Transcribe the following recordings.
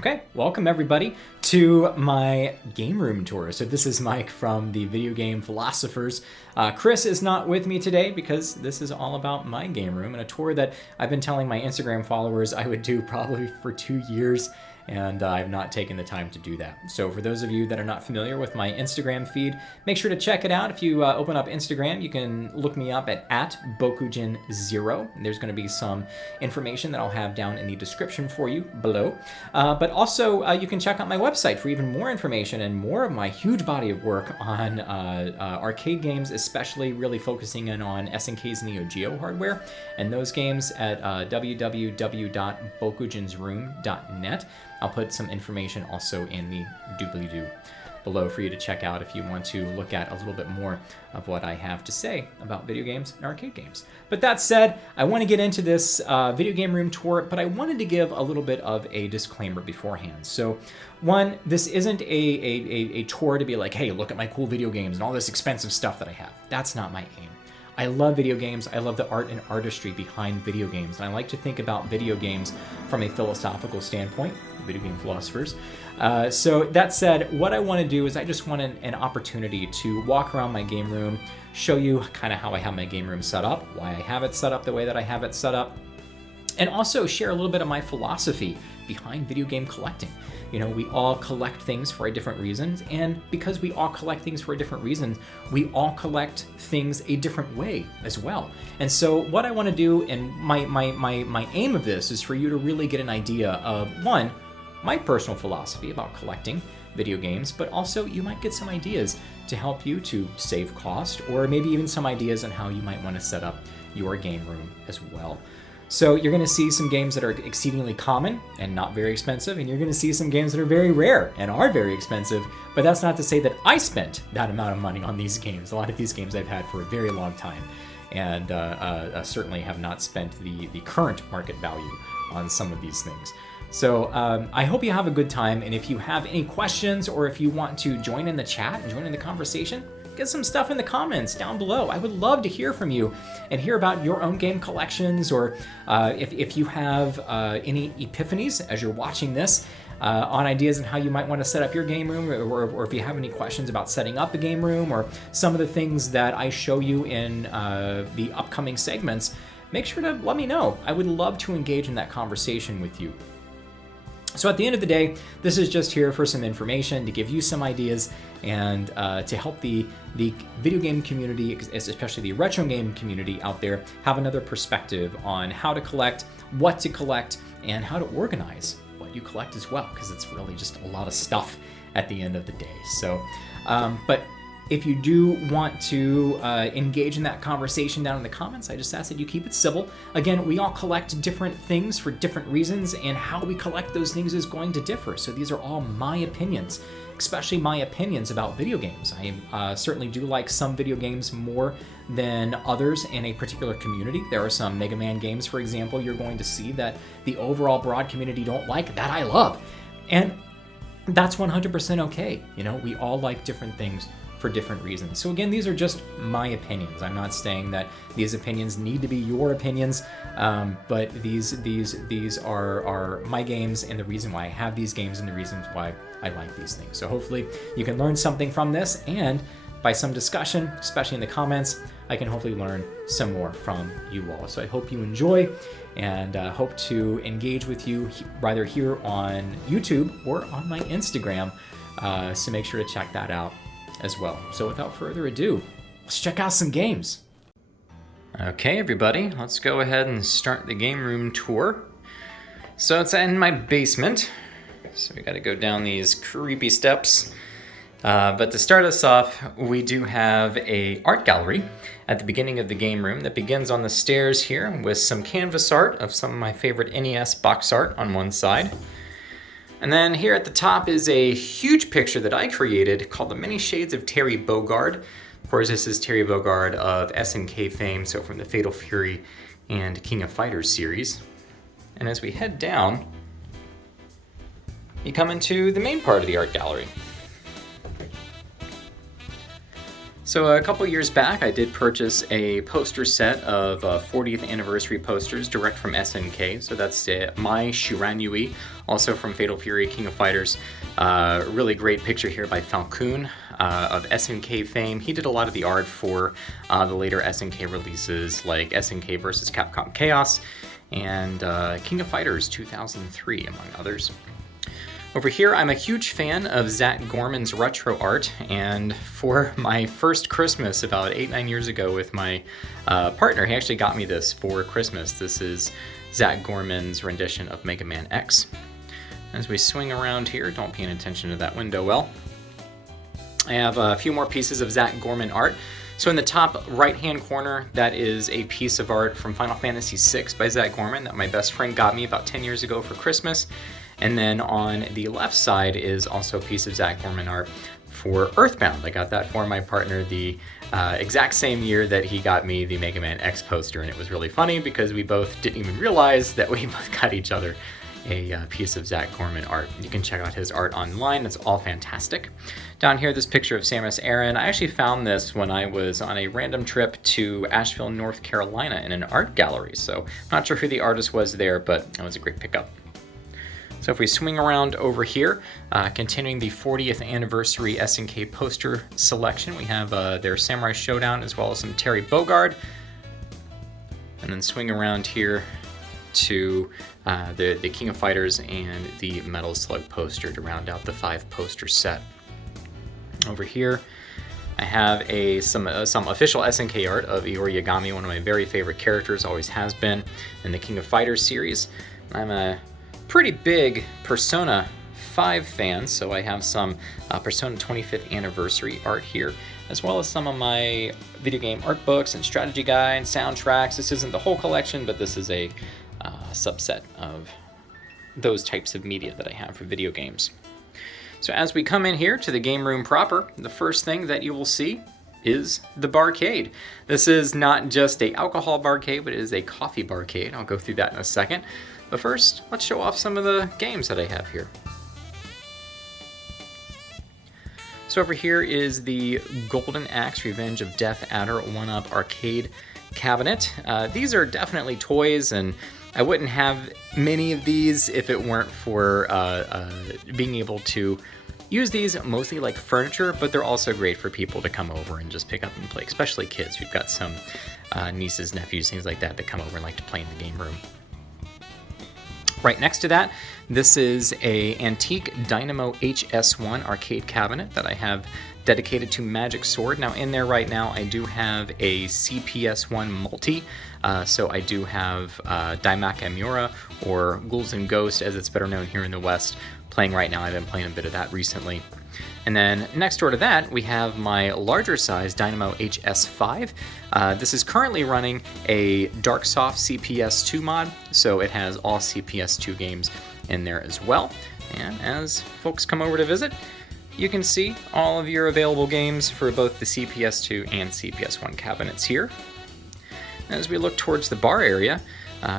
Okay, welcome everybody to my game room tour. So this is Mike from the Video Game Philosophers. Chris is not with me today because this is all about my game room and a tour that I've been telling my Instagram followers I would do probably for 2 years, and I've not taken the time to do that. So for those of you that are not familiar with my Instagram feed, make sure to check it out. If you open up Instagram, you can look me up at BokujinZero. There's going to be some information that I'll have down in the description for you below. But also, you can check out my website for even more information and more of my huge body of work on arcade games, especially really focusing in on SNK's Neo-Geo hardware and those games at www.BokujinZero's.net. I'll put some information also in the doobly-doo below for you to check out if you want to look at a little bit more of what I have to say about video games and arcade games. But that said, I want to get into this video game room tour, but I wanted to give a little bit of a disclaimer beforehand. So one, this isn't a tour to be like, hey, look at my cool video games and all this expensive stuff that I have. That's not my aim. I love video games. I love the art and artistry behind video games. And I like to think about video games from a philosophical standpoint, video game philosophers. So that said, what I want to do is I just want an opportunity to walk around my game room, show you kind of how I have my game room set up, why I have it set up the way that I have it set up, and also share a little bit of my philosophy behind video game collecting. You know, we all collect things for different reasons, and because we all collect things for different reasons, we all collect things a different way as well. And so what I want to do, and my aim of this is for you to really get an idea of, one, my personal philosophy about collecting video games, but also you might get some ideas to help you to save cost, or maybe even some ideas on how you might want to set up your game room as well. So you're going to see some games that are exceedingly common and not very expensive, and you're going to see some games that are very rare and are very expensive, but that's not to say that I spent that amount of money on these games. A lot of these games I've had for a very long time, and certainly have not spent the current market value on some of these things. So I hope you have a good time, and if you have any questions or if you want to join in the chat and join in the conversation, get some stuff in the comments down below. I would love to hear from you and hear about your own game collections, or if you have any epiphanies as you're watching this on ideas on how you might want to set up your game room, or if you have any questions about setting up a game room, or some of the things that I show you in the upcoming segments, make sure to let me know. I would love to engage in that conversation with you. So at the end of the day, this is just here for some information, to give you some ideas, and to help the video game community, especially the retro game community out there, have another perspective on how to collect, what to collect, and how to organize what you collect as well, because it's really just a lot of stuff at the end of the day. So, but if you do want to engage in that conversation down in the comments, I just ask that you keep it civil. Again, we all collect different things for different reasons, and how we collect those things is going to differ. So these are all my opinions, especially my opinions about video games. I certainly do like some video games more than others in a particular community. There are some Mega Man games, for example, you're going to see that the overall broad community don't like, that I love. And that's 100% okay. You know, we all like different things for different reasons. So again, these are just my opinions. I'm not saying that these opinions need to be your opinions, but these are my games, and the reason why I have these games, and the reasons why I like these things. So hopefully you can learn something from this, and by some discussion, especially in the comments, I can hopefully learn some more from you all. So I hope you enjoy, and hope to engage with you either here on YouTube or on my Instagram. So make sure to check that out as well. So without further ado, let's check out some games. Okay, everybody, let's go ahead and start the game room tour. So it's in my basement, so we got to go down these creepy steps. But to start us off, we do have a art gallery at the beginning of the game room that begins on the stairs here with some canvas art of some of my favorite NES box art on one side. And then here at the top is a huge picture that I created called The Many Shades of Terry Bogard. Of course, this is Terry Bogard of SNK fame, so from the Fatal Fury and King of Fighters series. And as we head down, you come into the main part of the art gallery. So a couple years back, I did purchase a poster set of 40th anniversary posters direct from SNK. So that's Mai Shiranui, also from Fatal Fury, King of Fighters. Really great picture here by Falcom of SNK fame. He did a lot of the art for the later SNK releases like SNK vs. Capcom Chaos and King of Fighters 2003, among others. Over here, I'm a huge fan of Zach Gorman's retro art, and for my first Christmas about 8-9 years ago with my partner, he actually got me this for Christmas. This is Zach Gorman's rendition of Mega Man X. As we swing around here, don't pay attention to that window well. I have a few more pieces of Zach Gorman art. So in the top right-hand corner, that is a piece of art from Final Fantasy VI by Zach Gorman that my best friend got me about 10 years ago for Christmas. And then on the left side is also a piece of Zach Gorman art for Earthbound. I got that for my partner the exact same year that he got me the Mega Man X poster, and it was really funny because we both didn't even realize that we both got each other a piece of Zach Gorman art. You can check out his art online. It's all fantastic. Down here, this picture of Samus Aran. I actually found this when I was on a random trip to Asheville, North Carolina in an art gallery. So I'm not sure who the artist was there, but it was a great pickup. So if we swing around over here, continuing the 40th anniversary SNK poster selection, we have their Samurai Showdown as well as some Terry Bogard. And then swing around here to the King of Fighters and the Metal Slug poster to round out the 5 poster set. Over here, I have some official SNK art of Iori Yagami, one of my very favorite characters, always has been, in the King of Fighters series. I'm a pretty big Persona 5 fan, so I have some Persona 25th anniversary art here, as well as some of my video game art books and strategy guides, soundtracks. This isn't the whole collection, but this is a subset of those types of media that I have for video games. So as we come in here to the game room proper, the first thing that you will see is the Barcade. This is not just a alcohol barcade, but it is a coffee barcade. I'll go through that in a second. But first, let's show off some of the games that I have here. So over here is the Golden Axe Revenge of Death Adder 1-Up arcade cabinet. These are definitely toys, and I wouldn't have many of these if it weren't for being able to use these mostly like furniture, but they're also great for people to come over and just pick up and play, especially kids. We've got some nieces, nephews, things like that that come over and like to play in the game room. Right next to that, this is a antique Dynamo HS1 arcade cabinet that I have dedicated to Magic Sword. Now in there right now, I do have a CPS1 multi, so I do have Daimaka Miura, or Ghouls and Ghosts as it's better known here in the West, playing right now. I've been playing a bit of that recently. And then next door to that, we have my larger size Dynamo HS5. This is currently running a Darksoft CPS2 mod, so it has all CPS2 games in there as well. And as folks come over to visit, you can see all of your available games for both the CPS2 and CPS1 cabinets here. As we look towards the bar area,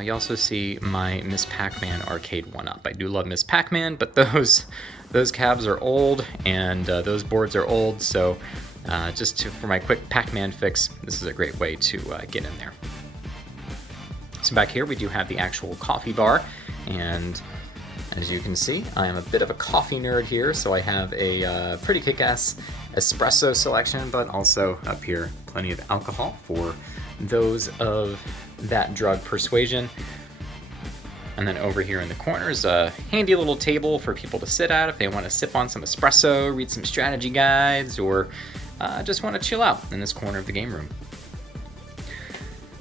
you also see my Miss Pac-Man arcade 1-Up. I do love Miss Pac-Man, but those cabs are old and those boards are old, so for my quick Pac-Man fix, this is a great way to get in there. So back here we do have the actual coffee bar, and as you can see, I am a bit of a coffee nerd here, so I have a pretty kick-ass espresso selection, but also up here plenty of alcohol for those of that drug persuasion. And then over here in the corner is a handy little table for people to sit at if they want to sip on some espresso, read some strategy guides, or just want to chill out in this corner of the game room.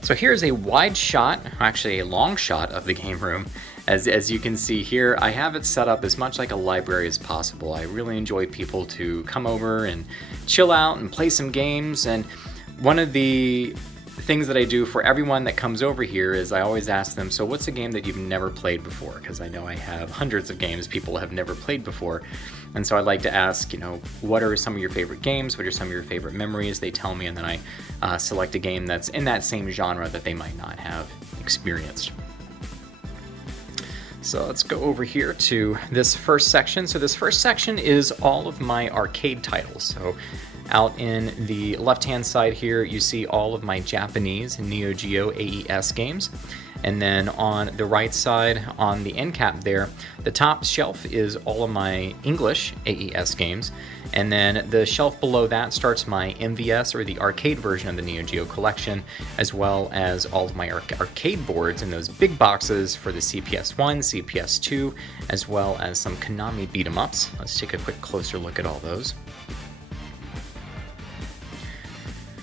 So here's a wide shot, actually a long shot of the game room. As you can see here, I have it set up as much like a library as possible. I really enjoy people to come over and chill out and play some games. And one of the things that I do for everyone that comes over here is I always ask them, so what's a game that you've never played before? Because I know I have hundreds of games people have never played before. And so I like to ask, what are some of your favorite games? What are some of your favorite memories? They tell me, and then I select a game that's in that same genre that they might not have experienced. So let's go over here to this first section. So this first section is all of my arcade titles. So Out in the left-hand side here, you see all of my Japanese Neo-Geo AES games. And then on the right side, on the end cap there, the top shelf is all of my English AES games. And then the shelf below that starts my MVS, or the arcade version of the Neo Geo collection, as well as all of my arcade boards in those big boxes for the CPS-1, CPS-2, as well as some Konami beat-em-ups. Let's take a quick closer look at all those.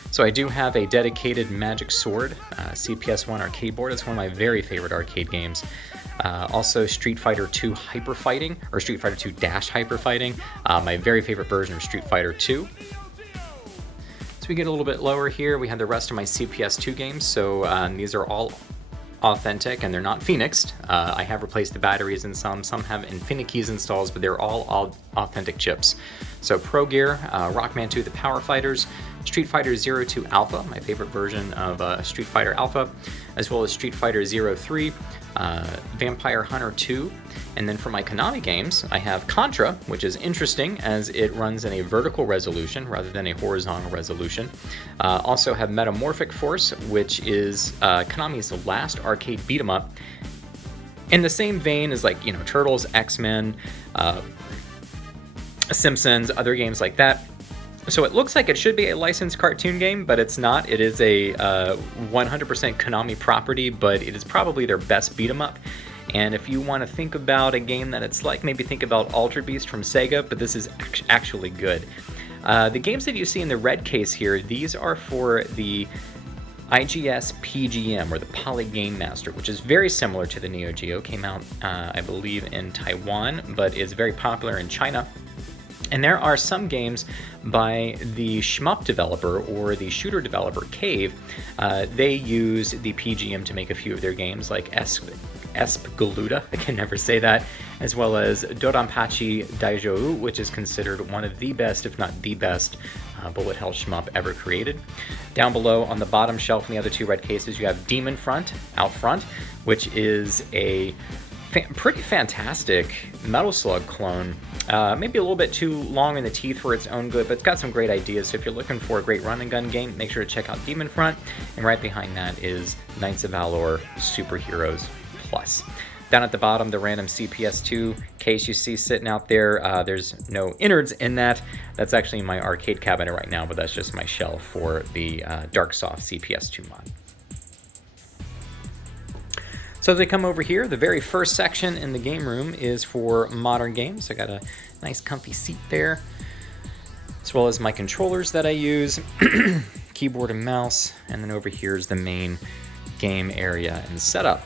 So I do have a dedicated Magic Sword CPS-1 arcade board. It's one of my very favorite arcade games. Also Street Fighter 2 Hyper Fighting, or Street Fighter 2 Dash Hyper Fighting, my very favorite version of Street Fighter 2. So we get a little bit lower here, we have the rest of my CPS-2 games. So these are all authentic and they're not phoenixed. I have replaced the batteries in some have Infinikeys installs, but they're all authentic chips. So Pro Gear, Rockman 2 The Power Fighters, Street Fighter 02 Alpha, my favorite version of Street Fighter Alpha, as well as Street Fighter 03, Vampire Hunter 2, and then for my Konami games, I have Contra, which is interesting as it runs in a vertical resolution rather than a horizontal resolution. Also have Metamorphic Force, which is Konami's last arcade beat-em-up, in the same vein as, like, you know, Turtles, X-Men, Simpsons, other games like that. So it looks like it should be a licensed cartoon game, but it's not. It is a 100% Konami property, but it is probably their best beat 'em up. And if you want to think about a game that it's like, maybe think about Altered Beast from Sega, but this is actually good. The games that you see in the red case here, these are for the IGS PGM, or the Poly Game Master, which is very similar to the Neo Geo. Came out, I believe, in Taiwan, but is very popular in China. And there are some games by the shmup developer, or the shooter developer Cave. They use the PGM to make a few of their games, like Espgaluda, I can never say that, as well as Dodanpachi Daijou, which is considered one of the best, if not the best, bullet hell shmup ever created. Down below on the bottom shelf in the other two red cases, you have Demon Front out front, which is a pretty fantastic Metal Slug clone. Maybe a little bit too long in the teeth for its own good, but it's got some great ideas. So if you're looking for a great run and gun game, make sure to check out Demon Front. And right behind that is Knights of Valor Superheroes Plus. Down at the bottom, the random CPS-2 case you see sitting out there, there's no innards in that. That's actually my arcade cabinet right now, but that's just my shell for the Darksoft CPS-2 mod. So as we come over here, the very first section in the game room is for modern games. I got a nice comfy seat there, as well as my controllers that I use, keyboard and mouse, and then over here is the main game area and setup.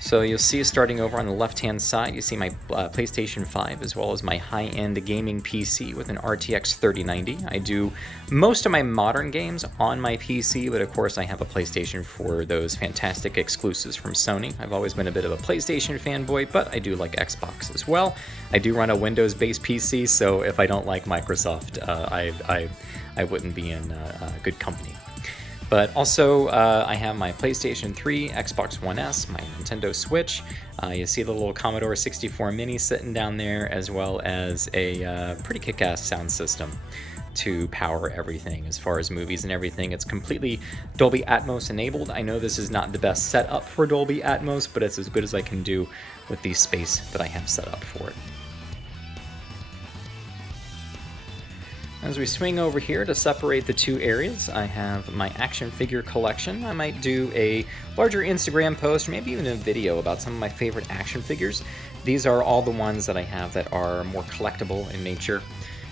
So you'll see, starting over on the left-hand side, you see my PlayStation 5, as well as my high-end gaming PC with an RTX 3090. I do most of my modern games on my PC, but of course I have a PlayStation for those fantastic exclusives from Sony. I've always been a bit of a PlayStation fanboy, but I do like Xbox as well. I do run a Windows-based PC, so if I don't like Microsoft, I wouldn't be in good company. But also, I have my PlayStation 3, Xbox One S, my Nintendo Switch. You see the little Commodore 64 Mini sitting down there, as well as a pretty kick-ass sound system to power everything. As far as movies and everything, it's completely Dolby Atmos enabled. I know this is not the best setup for Dolby Atmos, but it's as good as I can do with the space that I have set up for it. As we swing over here to separate the two areas, I have my action figure collection. I might do a larger Instagram post, or maybe even a video about some of my favorite action figures. These are all the ones that I have that are more collectible in nature.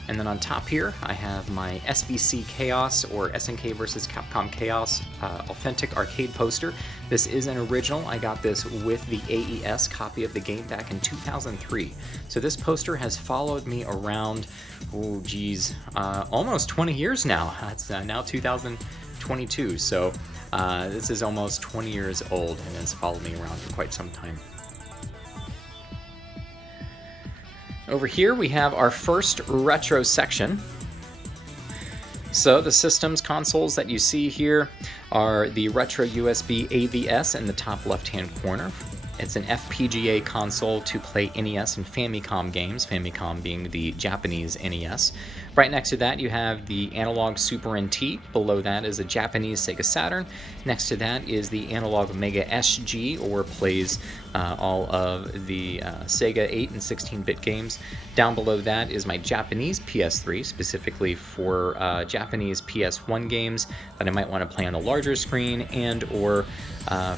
And then on top here, I have my SVC Chaos, or SNK vs. Capcom Chaos authentic arcade poster. This is an original. I got this with the AES copy of the game back in 2003. So this poster has followed me around, almost 20 years now. It's now 2022, so this is almost 20 years old and has followed me around for quite some time. Over here we have our first retro section. So the systems consoles that you see here are the retro USB AVS in the top left-hand corner. It's an FPGA console to play NES and Famicom games, Famicom being the Japanese NES. Right next to that, you have the analog Super NT. Below that is a Japanese Sega Saturn. Next to that is the analog Mega SG, or plays all of the Sega 8 and 16-bit games. Down below that is my Japanese PS3, specifically for Japanese PS1 games that I might want to play on a larger screen, and or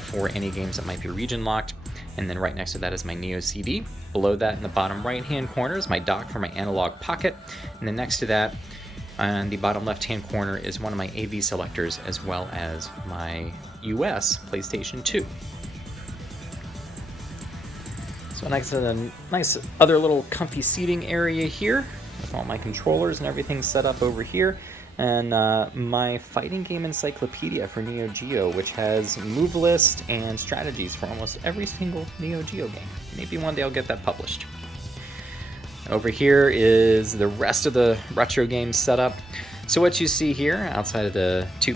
for any games that might be region locked. And then right next to that is my Neo CD. Below that in the bottom right hand corner is my dock for my analog pocket. And then next to that on the bottom left hand corner is one of my AV selectors, as well as my US PlayStation 2. So nice other little comfy seating area here with all my controllers and everything set up over here. And my fighting game encyclopedia for Neo-Geo, which has move list and strategies for almost every single Neo-Geo game. Maybe one day I'll get that published. Over here is the rest of the retro games set up. So what you see here, outside of the three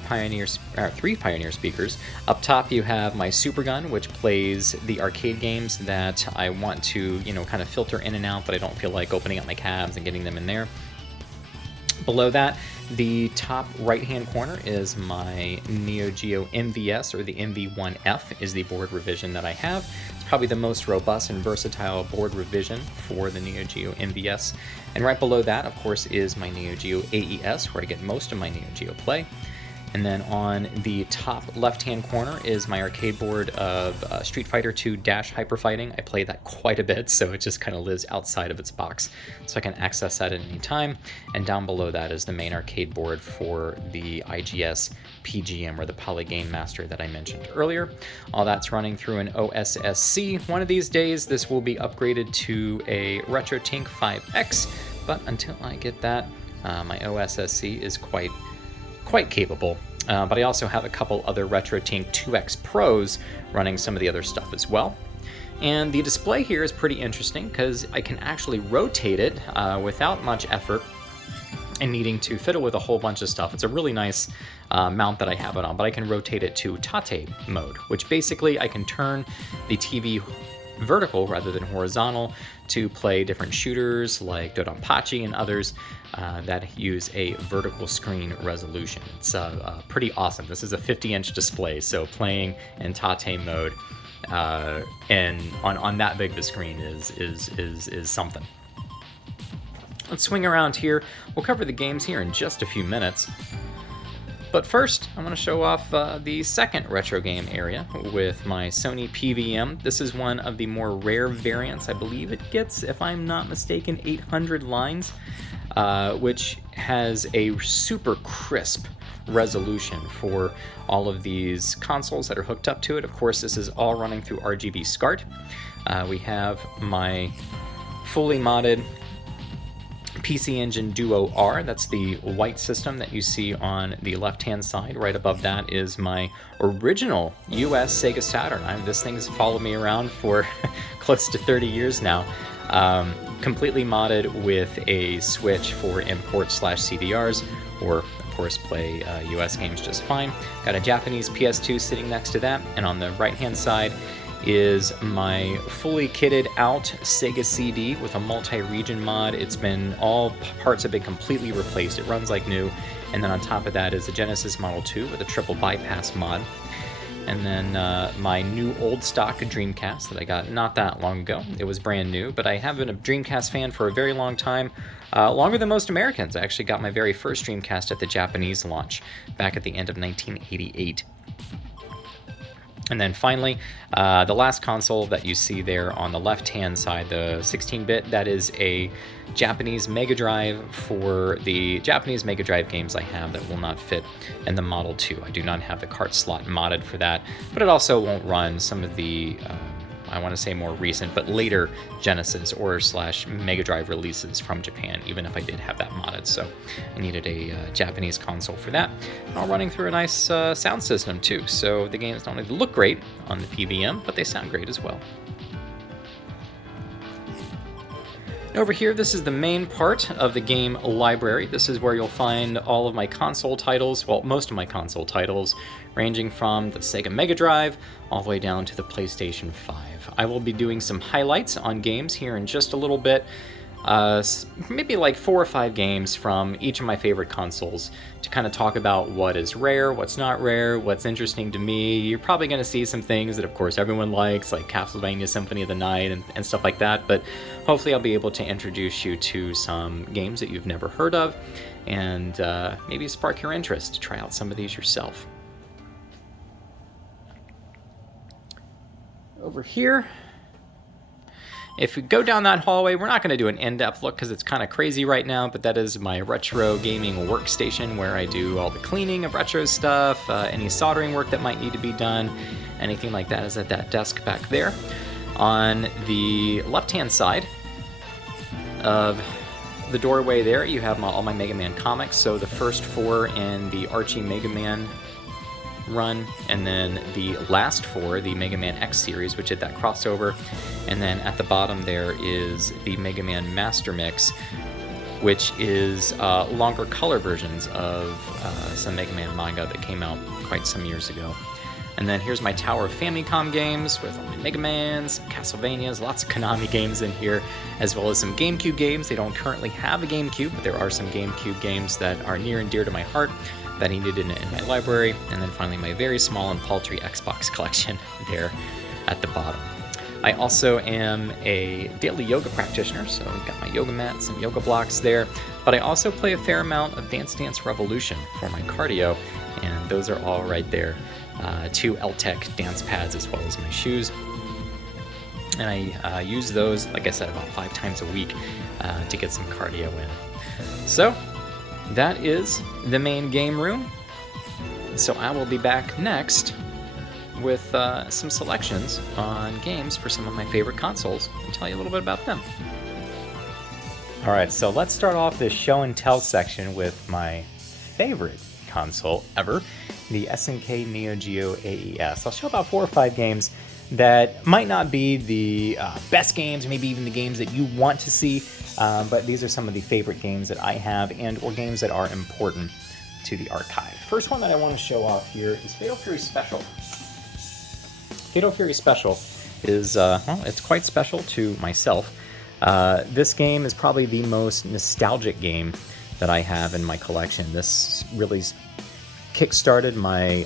Pioneer speakers, up top you have my Super Gun, which plays the arcade games that I want to, kind of filter in and out, but I don't feel like opening up my cabs and getting them in there. Below that, the top right-hand corner is my Neo-Geo MVS, or the MV1F is the board revision that I have. It's probably the most robust and versatile board revision for the Neo-Geo MVS. And right below that, of course, is my Neo-Geo AES, where I get most of my Neo-Geo play. And then on the top left-hand corner is my arcade board of Street Fighter II Dash Hyper Fighting. I play that quite a bit, so it just kind of lives outside of its box, so I can access that at any time. And down below that is the main arcade board for the IGS PGM, or the Poly Game Master that I mentioned earlier. All that's running through an OSSC. One of these days, this will be upgraded to a RetroTink 5X, but until I get that, my OSSC is quite capable. But I also have a couple other RetroTink 2X Pros running some of the other stuff as well. And the display here is pretty interesting because I can actually rotate it without much effort and needing to fiddle with a whole bunch of stuff. It's a really nice mount that I have it on, but I can rotate it to Tate mode, which basically I can turn the TV vertical rather than horizontal to play different shooters like Dodonpachi and others that use a vertical screen resolution. It's pretty awesome. This is a 50-inch display, so playing in Tate mode and on that big of a screen is something. Let's swing around here. We'll cover the games here in just a few minutes. But first, I'm going to show off the second retro game area with my Sony PVM. This is one of the more rare variants. I believe it gets, if I'm not mistaken, 800 lines, which has a super crisp resolution for all of these consoles that are hooked up to it. Of course, this is all running through RGB SCART. We have my fully modded PC Engine Duo R. That's the white system that you see on the left-hand side. Right above that is my original US Sega Saturn. This thing's followed me around for close to 30 years now. Completely modded with a switch for import/CDRs, or of course play US games just fine. Got a Japanese PS2 sitting next to that, and on the right-hand side is my fully kitted out Sega CD with a multi-region mod. It's been, all parts have been completely replaced. It runs like new. And then on top of that is the Genesis Model 2 with a triple bypass mod. And then my new old stock Dreamcast that I got not that long ago. It was brand new, but I have been a Dreamcast fan for a very long time. Longer than most Americans. I actually got my very first Dreamcast at the Japanese launch back at the end of 1988. And then finally, the last console that you see there on the left-hand side, the 16-bit, that is a Japanese Mega Drive for the Japanese Mega Drive games I have that will not fit in the Model 2. I do not have the cart slot modded for that, but it also won't run some of the, I want to say more recent, but later Genesis or / Mega Drive releases from Japan, even if I did have that modded. So I needed a Japanese console for that. All running through a nice sound system too. So the games not only look great on the PVM, but they sound great as well. Over here, this is the main part of the game library. This is where you'll find all of my console titles, well, most of my console titles, ranging from the Sega Mega Drive all the way down to the PlayStation 5. I will be doing some highlights on games here in just a little bit. Maybe like 4 or 5 games from each of my favorite consoles to kind of talk about what is rare, what's not rare, what's interesting to me. You're probably going to see some things that, of course, everyone likes, like Castlevania Symphony of the Night and stuff like that, but hopefully I'll be able to introduce you to some games that you've never heard of and maybe spark your interest to try out some of these yourself. Over here, if we go down that hallway, we're not going to do an in-depth look because it's kind of crazy right now, but that is my retro gaming workstation where I do all the cleaning of retro stuff, any soldering work that might need to be done, anything like that is at that desk back there. On the left-hand side of the doorway there, you have all my Mega Man comics, so the first 4 in the Archie Mega Man run, and then the last 4, the Mega Man X series, which did that crossover, and then at the bottom there is the Mega Man Master Mix, which is longer color versions of some Mega Man manga that came out quite some years ago. And then here's my Tower of Famicom games with all my Mega Mans, Castlevanias, lots of Konami games in here, as well as some GameCube games. They don't currently have a GameCube, but there are some GameCube games that are near and dear to my heart that I needed in my library. And then finally my very small and paltry Xbox collection there at the bottom. I also am a daily yoga practitioner, so I've got my yoga mats and yoga blocks there, but I also play a fair amount of Dance Dance Revolution for my cardio, and those are all right there. 2 L-Tech dance pads as well as my shoes. And I use those, like I said, about 5 times a week to get some cardio in. So that is the main game room. So I will be back next with some selections on games for some of my favorite consoles and tell you a little bit about them. Alright, so let's start off this show and tell section with my favorite console ever, the SNK Neo-Geo AES. I'll show about 4 or 5 games that might not be the best games, maybe even the games that you want to see, but these are some of the favorite games that I have and or games that are important to the archive. First one that I want to show off here is Fatal Fury Special. Fatal Fury Special is, well, it's quite special to myself. This game is probably the most nostalgic game that I have in my collection. This really kick-started my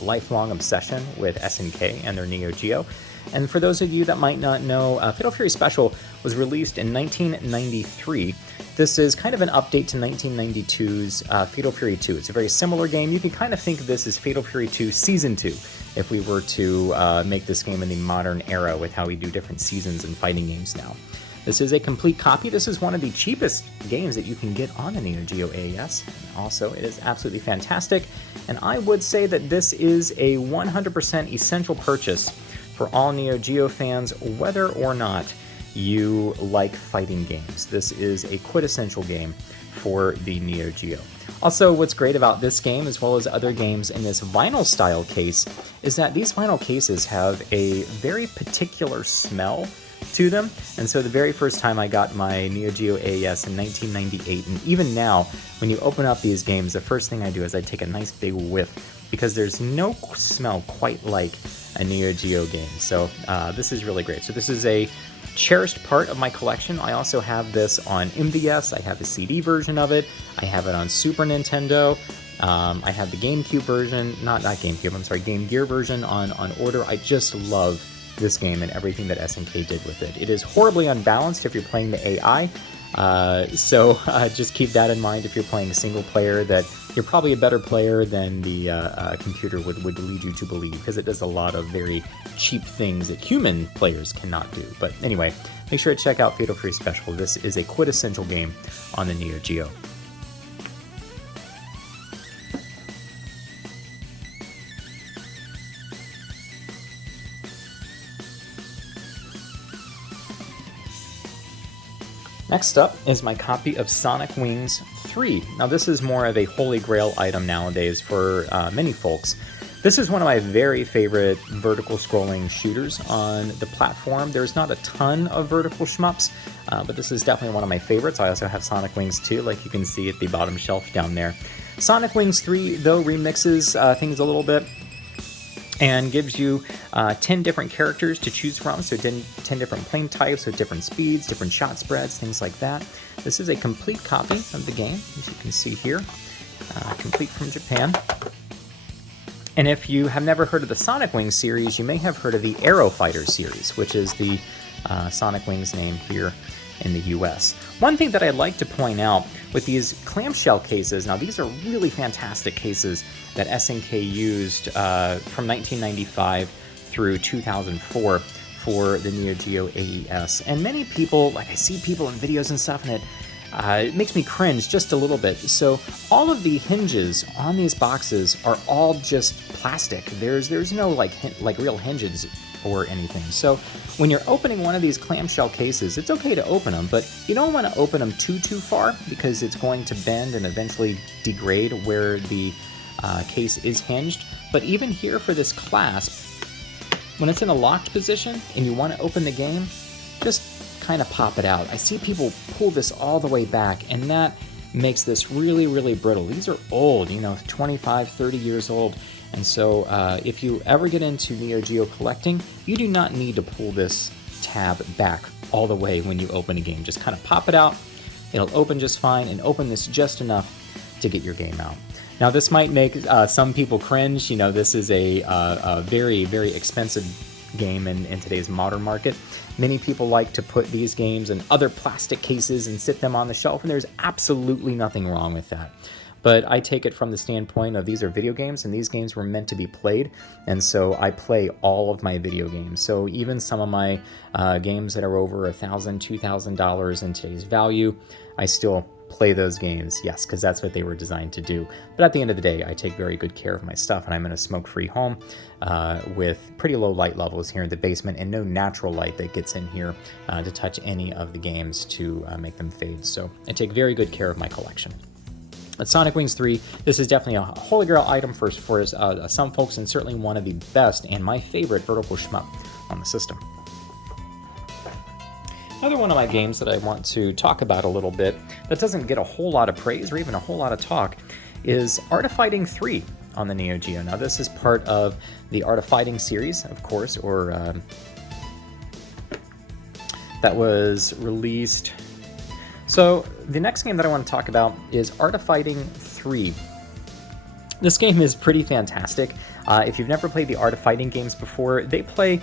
lifelong obsession with SNK and their Neo-Geo. And for those of you that might not know, Fatal Fury Special was released in 1993. This is kind of an update to 1992's Fatal Fury 2. It's a very similar game. You can kind of think of this as Fatal Fury 2 Season 2, if we were to make this game in the modern era with how we do different seasons in fighting games now. This is a complete copy. This is one of the cheapest games that you can get on the Neo-Geo AES. Also, it is absolutely fantastic, and I would say that this is a 100% essential purchase for all Neo-Geo fans, whether or not you like fighting games. This is a quintessential game for the Neo-Geo. Also, what's great about this game, as well as other games in this vinyl style case, is that these vinyl cases have a very particular smell to them. And so the very first time I got my Neo-Geo AES in 1998, and even now, when you open up these games, the first thing I do is I take a nice big whiff, because there's no smell quite like a Neo-Geo game. So this is really great. So this is a cherished part of my collection. I also have this on MVS. I have the CD version of it. I have it on Super Nintendo. I have the GameCube version, not GameCube, I'm sorry, Game Gear version on order. I just love this game and everything that SNK did with it. It is horribly unbalanced if you're playing the AI, so just keep that in mind if you're playing a single player, that you're probably a better player than the computer would lead you to believe, because it does a lot of very cheap things that human players cannot do. But anyway, make sure to check out Fatal Fury Special. This is a quintessential game on the Neo Geo. Next up is my copy of Sonic Wings 3. Now this is more of a holy grail item nowadays for many folks. This is one of my very favorite vertical scrolling shooters on the platform. There's not a ton of vertical shmups, but this is definitely one of my favorites. I also have Sonic Wings 2, like you can see at the bottom shelf down there. Sonic Wings 3, though, remixes things a little bit and gives you 10 different characters to choose from, so 10 different plane types with different speeds, different shot spreads, things like that. This is a complete copy of the game, as you can see here, complete from Japan. And if you have never heard of the Sonic Wings series, you may have heard of the Aero Fighter series, which is the Sonic Wings name here in the US. One thing that I'd like to point out with these clamshell cases, now these are really fantastic cases that SNK used from 1995 through 2004 for the Neo-Geo AES. And many people, like I see people in videos and stuff, and it makes me cringe just a little bit. So all of the hinges on these boxes are all just plastic. There's no like real hinges or anything. So when you're opening one of these clamshell cases, it's okay to open them, but you don't want to open them too far because it's going to bend and eventually degrade where the case is hinged. But even here for this clasp, when it's in a locked position and you want to open the game, just kind of pop it out. I see people pull this all the way back, and that makes this really brittle. These are old, 25, 30 years old. And so if you ever get into Neo-Geo collecting, you do not need to pull this tab back all the way when you open a game. Just kind of pop it out. It'll open just fine, and open this just enough to get your game out. Now this might make some people cringe. This is a very expensive game in today's modern market. Many people like to put these games in other plastic cases and sit them on the shelf, and there's absolutely nothing wrong with that. But I take it from the standpoint of these are video games, and these games were meant to be played, and so I play all of my video games. So even some of my games that are over $1,000, $2,000 in today's value, I still play those games, yes, because that's what they were designed to do. But at the end of the day, I take very good care of my stuff, and I'm in a smoke-free home with pretty low light levels here in the basement and no natural light that gets in here to touch any of the games to make them fade. So I take very good care of my collection. But Sonic Wings 3, this is definitely a holy grail item for some folks, and certainly one of the best and my favorite vertical shmup on the system. Another one of my games that I want to talk about a little bit that doesn't get a whole lot of praise or even a whole lot of talk is Art of Fighting 3 on the Neo Geo. Now this is part of the Art of Fighting series, of course, or that was released. So the next game that I want to talk about is Art of Fighting 3. This game is pretty fantastic. If you've never played the Art of Fighting games before, they play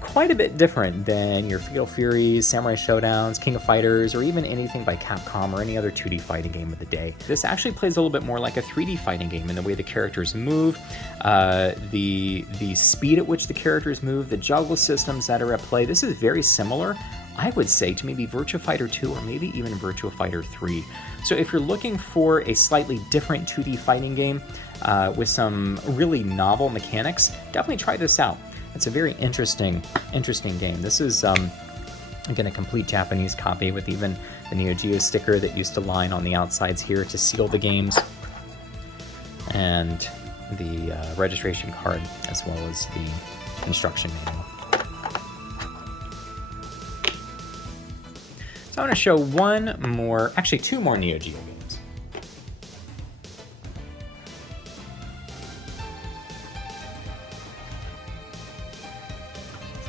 quite a bit different than your Fatal Furies, Samurai Showdowns, King of Fighters, or even anything by Capcom or any other 2D fighting game of the day. This actually plays a little bit more like a 3D fighting game in the way the characters move, the speed at which the characters move, the juggle systems that are at play. This is very similar, I would say, to maybe Virtua Fighter 2 or maybe even Virtua Fighter 3. So if you're looking for a slightly different 2D fighting game with some really novel mechanics, definitely try this out. It's a very interesting game. This is, again, a complete Japanese copy with even the Neo Geo sticker that used to line on the outsides here to seal the games, and the registration card, as well as the instruction manual. So I want to show two more Neo Geo games.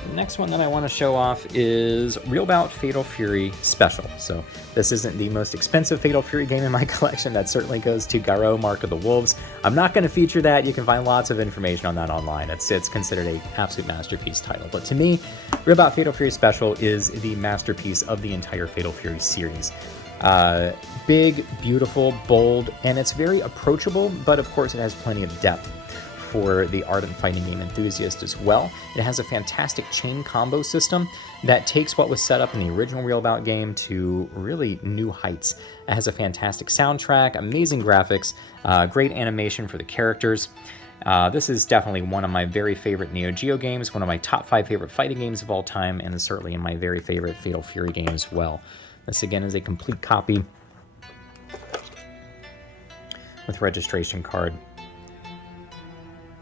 The next one that I want to show off is Real Bout Fatal Fury Special. So this isn't the most expensive Fatal Fury game in my collection. That certainly goes to Garou, Mark of the Wolves. I'm not going to feature that. You can find lots of information on that online. It's considered an absolute masterpiece title. But to me, Real Bout Fatal Fury Special is the masterpiece of the entire Fatal Fury series. Big, beautiful, bold, and it's very approachable, but of course it has plenty of depth for the ardent fighting game enthusiast as well. It has a fantastic chain combo system that takes what was set up in the original Real Bout game to really new heights. It has a fantastic soundtrack, amazing graphics, great animation for the characters. This is definitely one of my very favorite Neo Geo games, one of my top 5 favorite fighting games of all time, and certainly in my very favorite Fatal Fury game as well. This again is a complete copy with registration card.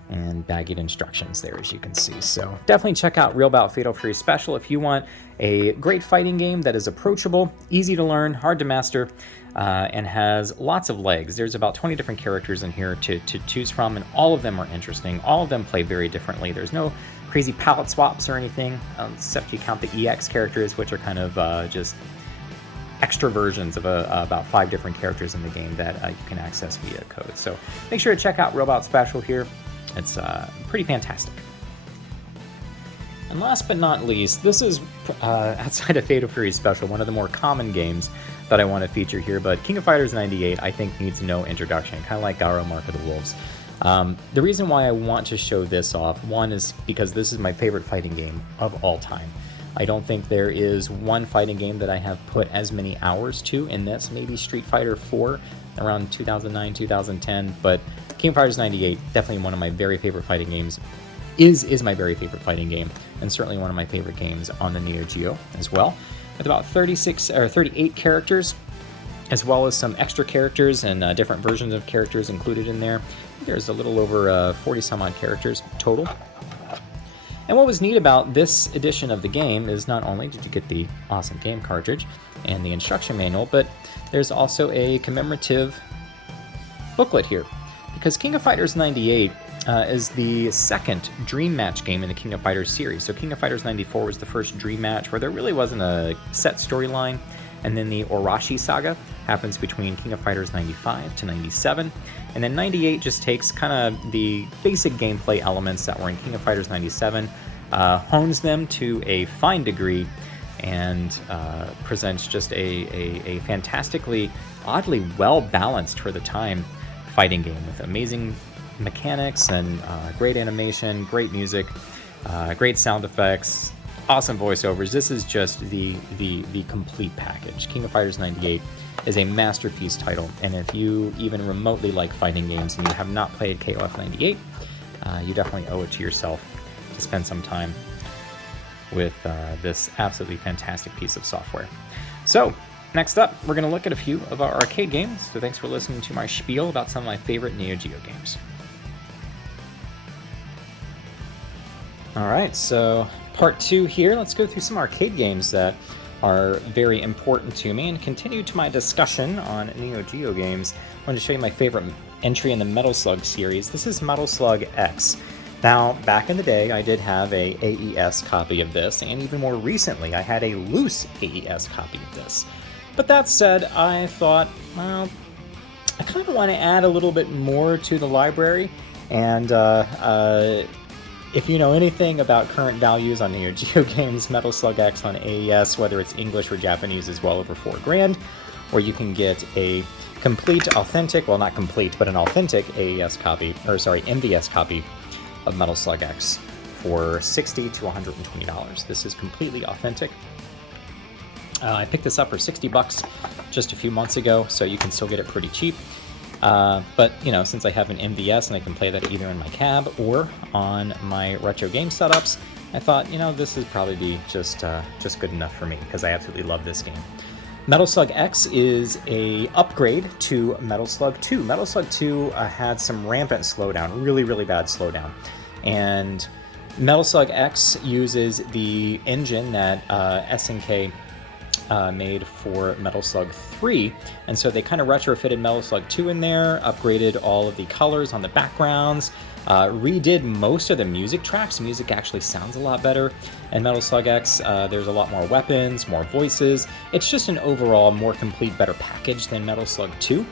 and bagged instructions there, as you can see. So definitely check out Real Bout Fatal Fury Special if you want a great fighting game that is approachable, easy to learn, hard to master, and has lots of legs. There's about 20 different characters in here to choose from, and all of them are interesting. All of them play very differently. There's no crazy palette swaps or anything, except you count the EX characters, which are kind of just extra versions of about 5 different characters in the game that you can access via code. So make sure to check out Real Bout Special here. It's pretty fantastic. And last but not least, this is, outside of Fatal Fury Special, one of the more common games that I want to feature here, but King of Fighters 98 I think needs no introduction, kind of like Garo Mark of the Wolves. The reason why I want to show this off, one is because this is my favorite fighting game of all time. I don't think there is one fighting game that I have put as many hours to in this, maybe Street Fighter 4 around 2009, 2010, but King of Fighters 98, definitely one of my very favorite fighting games, is my very favorite fighting game, and certainly one of my favorite games on the Neo-Geo as well, with about 38 characters, as well as some extra characters and different versions of characters included in there. There's a little over 40 some odd characters total. And what was neat about this edition of the game is not only did you get the awesome game cartridge and the instruction manual, but there's also a commemorative booklet here. Because King of Fighters 98 is the second Dream Match game in the King of Fighters series. So King of Fighters 94 was the first Dream Match where there really wasn't a set storyline, and then the Orashi saga happens between King of Fighters 95 to 97, and then 98 just takes kind of the basic gameplay elements that were in King of Fighters 97, hones them to a fine degree, and presents just a fantastically, oddly well-balanced for the time fighting game with amazing mechanics and great animation, great music, great sound effects, awesome voiceovers. This is just the complete package. King of Fighters 98 is a masterpiece title, and if you even remotely like fighting games and you have not played KOF 98, you definitely owe it to yourself to spend some time with this absolutely fantastic piece of software. So next up, we're going to look at a few of our arcade games. So thanks for listening to my spiel about some of my favorite Neo-Geo games. All right, so part 2 here. Let's go through some arcade games that are very important to me and continue to my discussion on Neo-Geo games. I want to show you my favorite entry in the Metal Slug series. This is Metal Slug X. Now, back in the day, I did have a AES copy of this, and even more recently, I had a loose AES copy of this. But that said, I thought, well, I kind of want to add a little bit more to the library, and if you know anything about current values on Neo Geo games, Metal Slug X on AES, whether it's English or Japanese, is well over $4,000, or you can get a complete, authentic, well, not complete, but an authentic AES copy, or sorry, MVS copy of Metal Slug X for $60 to $120. This is completely authentic. I picked this up for $60 just a few months ago, so you can still get it pretty cheap. But, you know, since I have an MVS and I can play that either in my cab or on my retro game setups, I thought, you know, this would probably be just good enough for me, because I absolutely love this game. Metal Slug X is a upgrade to Metal Slug 2. Metal Slug 2 had some rampant slowdown, really bad slowdown. And Metal Slug X uses the engine that SNK made for Metal Slug 3, and so they kind of retrofitted Metal Slug 2 in there, upgraded all of the colors on the backgrounds, redid most of the music tracks. Music actually sounds a lot better in Metal Slug X. There's a lot more weapons, more voices. It's just an overall more complete, better package than Metal Slug 2.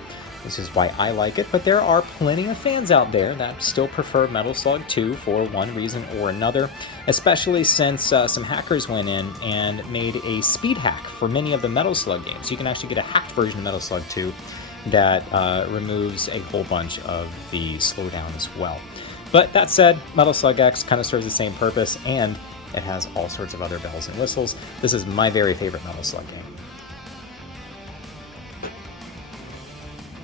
This is why I like it, but there are plenty of fans out there that still prefer Metal Slug 2 for one reason or another, especially since some hackers went in and made a speed hack for many of the Metal Slug games. You can actually get a hacked version of Metal Slug 2 that removes a whole bunch of the slowdown as well. But that said, Metal Slug X kind of serves the same purpose, and it has all sorts of other bells and whistles. This is my very favorite Metal Slug game.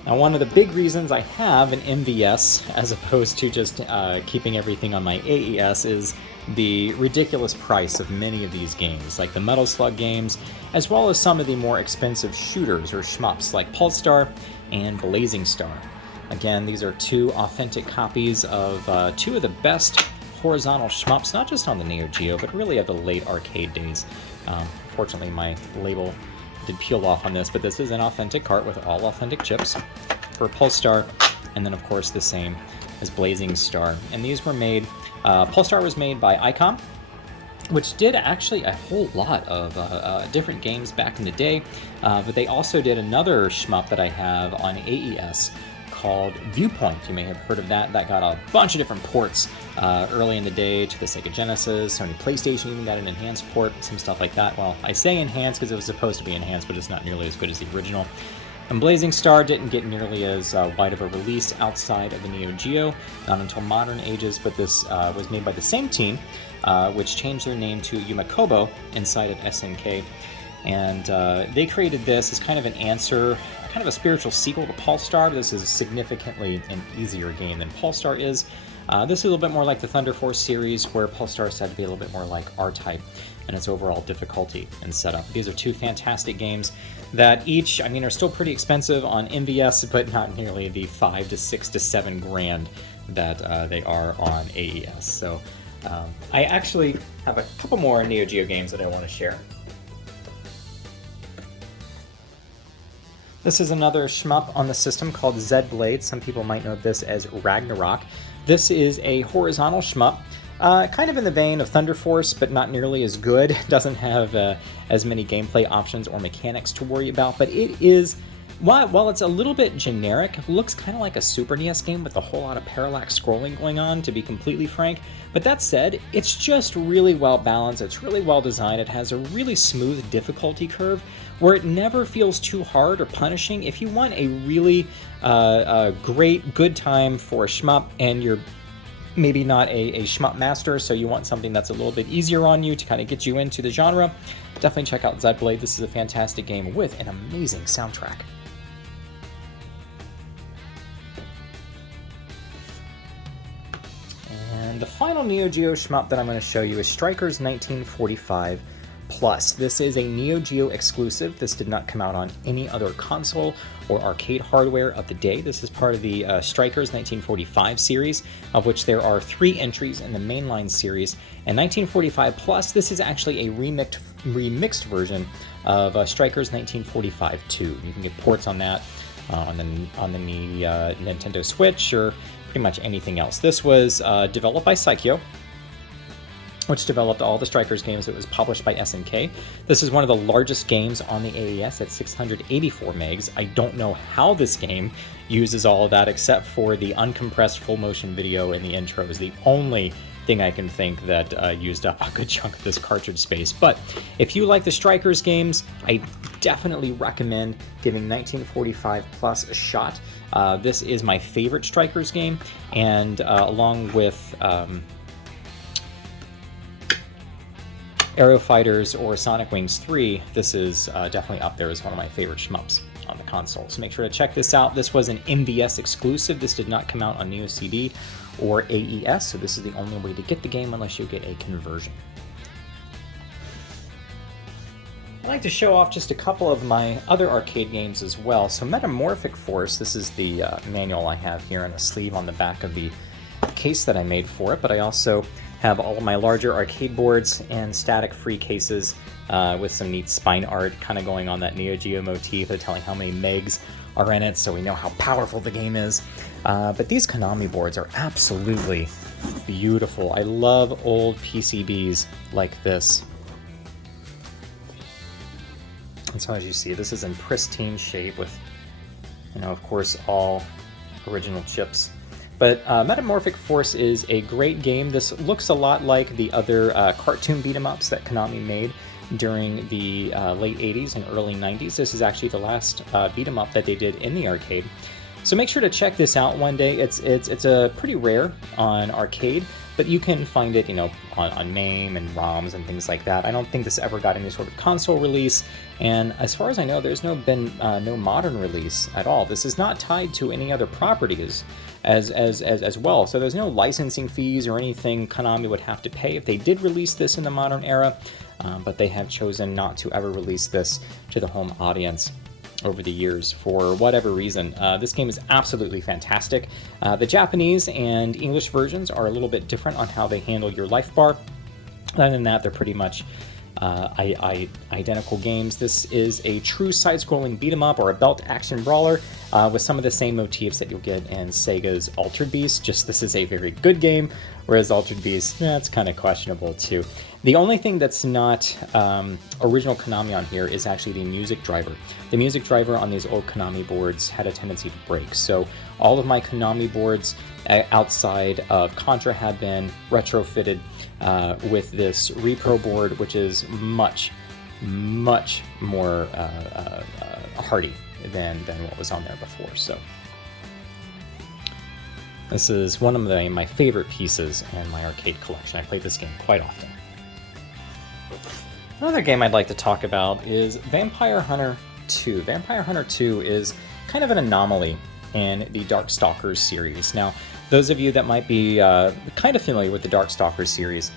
Now, one of the big reasons I have an MVS as opposed to just keeping everything on my AES is the ridiculous price of many of these games, like the Metal Slug games, as well as some of the more expensive shooters or shmups like Pulse Star and Blazing Star. Again, these are two authentic copies of two of the best horizontal shmups, not just on the Neo-Geo, but really of the late arcade days. Fortunately, my label did peel off on this, but this is an authentic cart with all authentic chips for Pulsar, and then of course the same as Blazing Star. And these were made, Pulsar was made by ICOM, which did actually a whole lot of different games back in the day, but they also did another shmup that I have on AES called Viewpoint. You may have heard of that. That got a bunch of different ports early in the day to the Sega Genesis, Sony PlayStation even got an enhanced port, some stuff like that. Well, I say enhanced because it was supposed to be enhanced, but it's not nearly as good as the original. And Blazing Star didn't get nearly as wide of a release outside of the Neo-Geo, not until modern ages, but this was made by the same team, which changed their name to Yumakobo inside of SNK. And they created this as kind of an answer, kind of a spiritual sequel to Pulsar. This is significantly an easier game than Pulsar is. This is a little bit more like the Thunder Force series, where Pulsar is said to be a little bit more like R-Type in its overall difficulty and setup. These are two fantastic games that each, I mean, are still pretty expensive on MVS, but not nearly the $5 to $6 to $7 grand that they are on AES. So I actually have a couple more Neo Geo games that I want to share. This is another shmup on the system called Z-Blade. Some people might know this as Ragnarok. This is a horizontal shmup, kind of in the vein of Thunder Force, but not nearly as good. It doesn't have as many gameplay options or mechanics to worry about, but it is, while it's a little bit generic, it looks kind of like a Super NES game with a whole lot of parallax scrolling going on, to be completely frank. But that said, it's just really well balanced, it's really well designed, it has a really smooth difficulty curve where it never feels too hard or punishing. If you want a really great, good time for a shmup, and you're maybe not a shmup master, so you want something that's a little bit easier on you to kind of get you into the genre, definitely check out Z-Blade. This is a fantastic game with an amazing soundtrack. And the final Neo Geo shmup that I'm going to show you is Strikers 1945 Plus. This is a Neo Geo exclusive. This did not come out on any other console or arcade hardware of the day. This is part of the Strikers 1945 series, of which there are 3 entries in the mainline series. And 1945 Plus, this is actually a remixed version of Strikers 1945 2. You can get ports on that on the Nintendo Switch or pretty much anything else. This was developed by Saikyo, which developed all the Strikers games. It was published by SNK. This is one of the largest games on the AES at 684 megs. I don't know how this game uses all of that, except for the uncompressed full motion video in the intro is the only thing I can think that used up a good chunk of this cartridge space. But if you like the Strikers games, I definitely recommend giving 1945 Plus a shot. This is my favorite Strikers game, and along with Aero Fighters or Sonic Wings 3, this is definitely up there as one of my favorite shmups on the console. So make sure to check this out. This was an MVS exclusive. This did not come out on Neo CD or AES, so this is the only way to get the game unless you get a conversion. I'd like to show off just a couple of my other arcade games as well. So Metamorphic Force, this is the manual I have here and a sleeve on the back of the case that I made for it, but I also have all of my larger arcade boards and static-free cases with some neat spine art kind of going on that Neo Geo motif. They're telling how many megs are in it, so we know how powerful the game is. But these Konami boards are absolutely beautiful. I love old PCBs like this. And so as you see, this is in pristine shape with, you know, of course, all original chips. But Metamorphic Force is a great game. This looks a lot like the other cartoon beat-em-ups that Konami made during the late 80s and early 90s. This is actually the last beat-em-up that they did in the arcade. So make sure to check this out one day. It's a pretty rare on arcade, but you can find it, you know, on MAME and ROMs and things like that. I don't think this ever got any sort of console release, and as far as I know, there's been no modern release at all. This is not tied to any other properties as well, so there's no licensing fees or anything Konami would have to pay if they did release this in the modern era, but they have chosen not to ever release this to the home audience. over the years for whatever reason. This game is absolutely fantastic. The Japanese and English versions are a little bit different on how they handle your life bar. Other than that, they're pretty much identical games. This is a true side-scrolling beat-em-up or a belt action brawler with some of the same motifs that you'll get in Sega's Altered Beast, just this is a very good game, whereas Altered Beast, it's kind of questionable too. The only thing that's not original Konami on here is actually the music driver. The music driver on these old Konami boards had a tendency to break, so all of my Konami boards outside of Contra have been retrofitted with this repro board, which is much more hardy than what was on there before. So this is one of my favorite pieces in my arcade collection. I played this game quite often. Another game I'd like to talk about is Vampire Hunter 2. Vampire Hunter 2 is kind of an anomaly in the Darkstalkers series. Now, those of you that might be kind of familiar with the Darkstalkers series,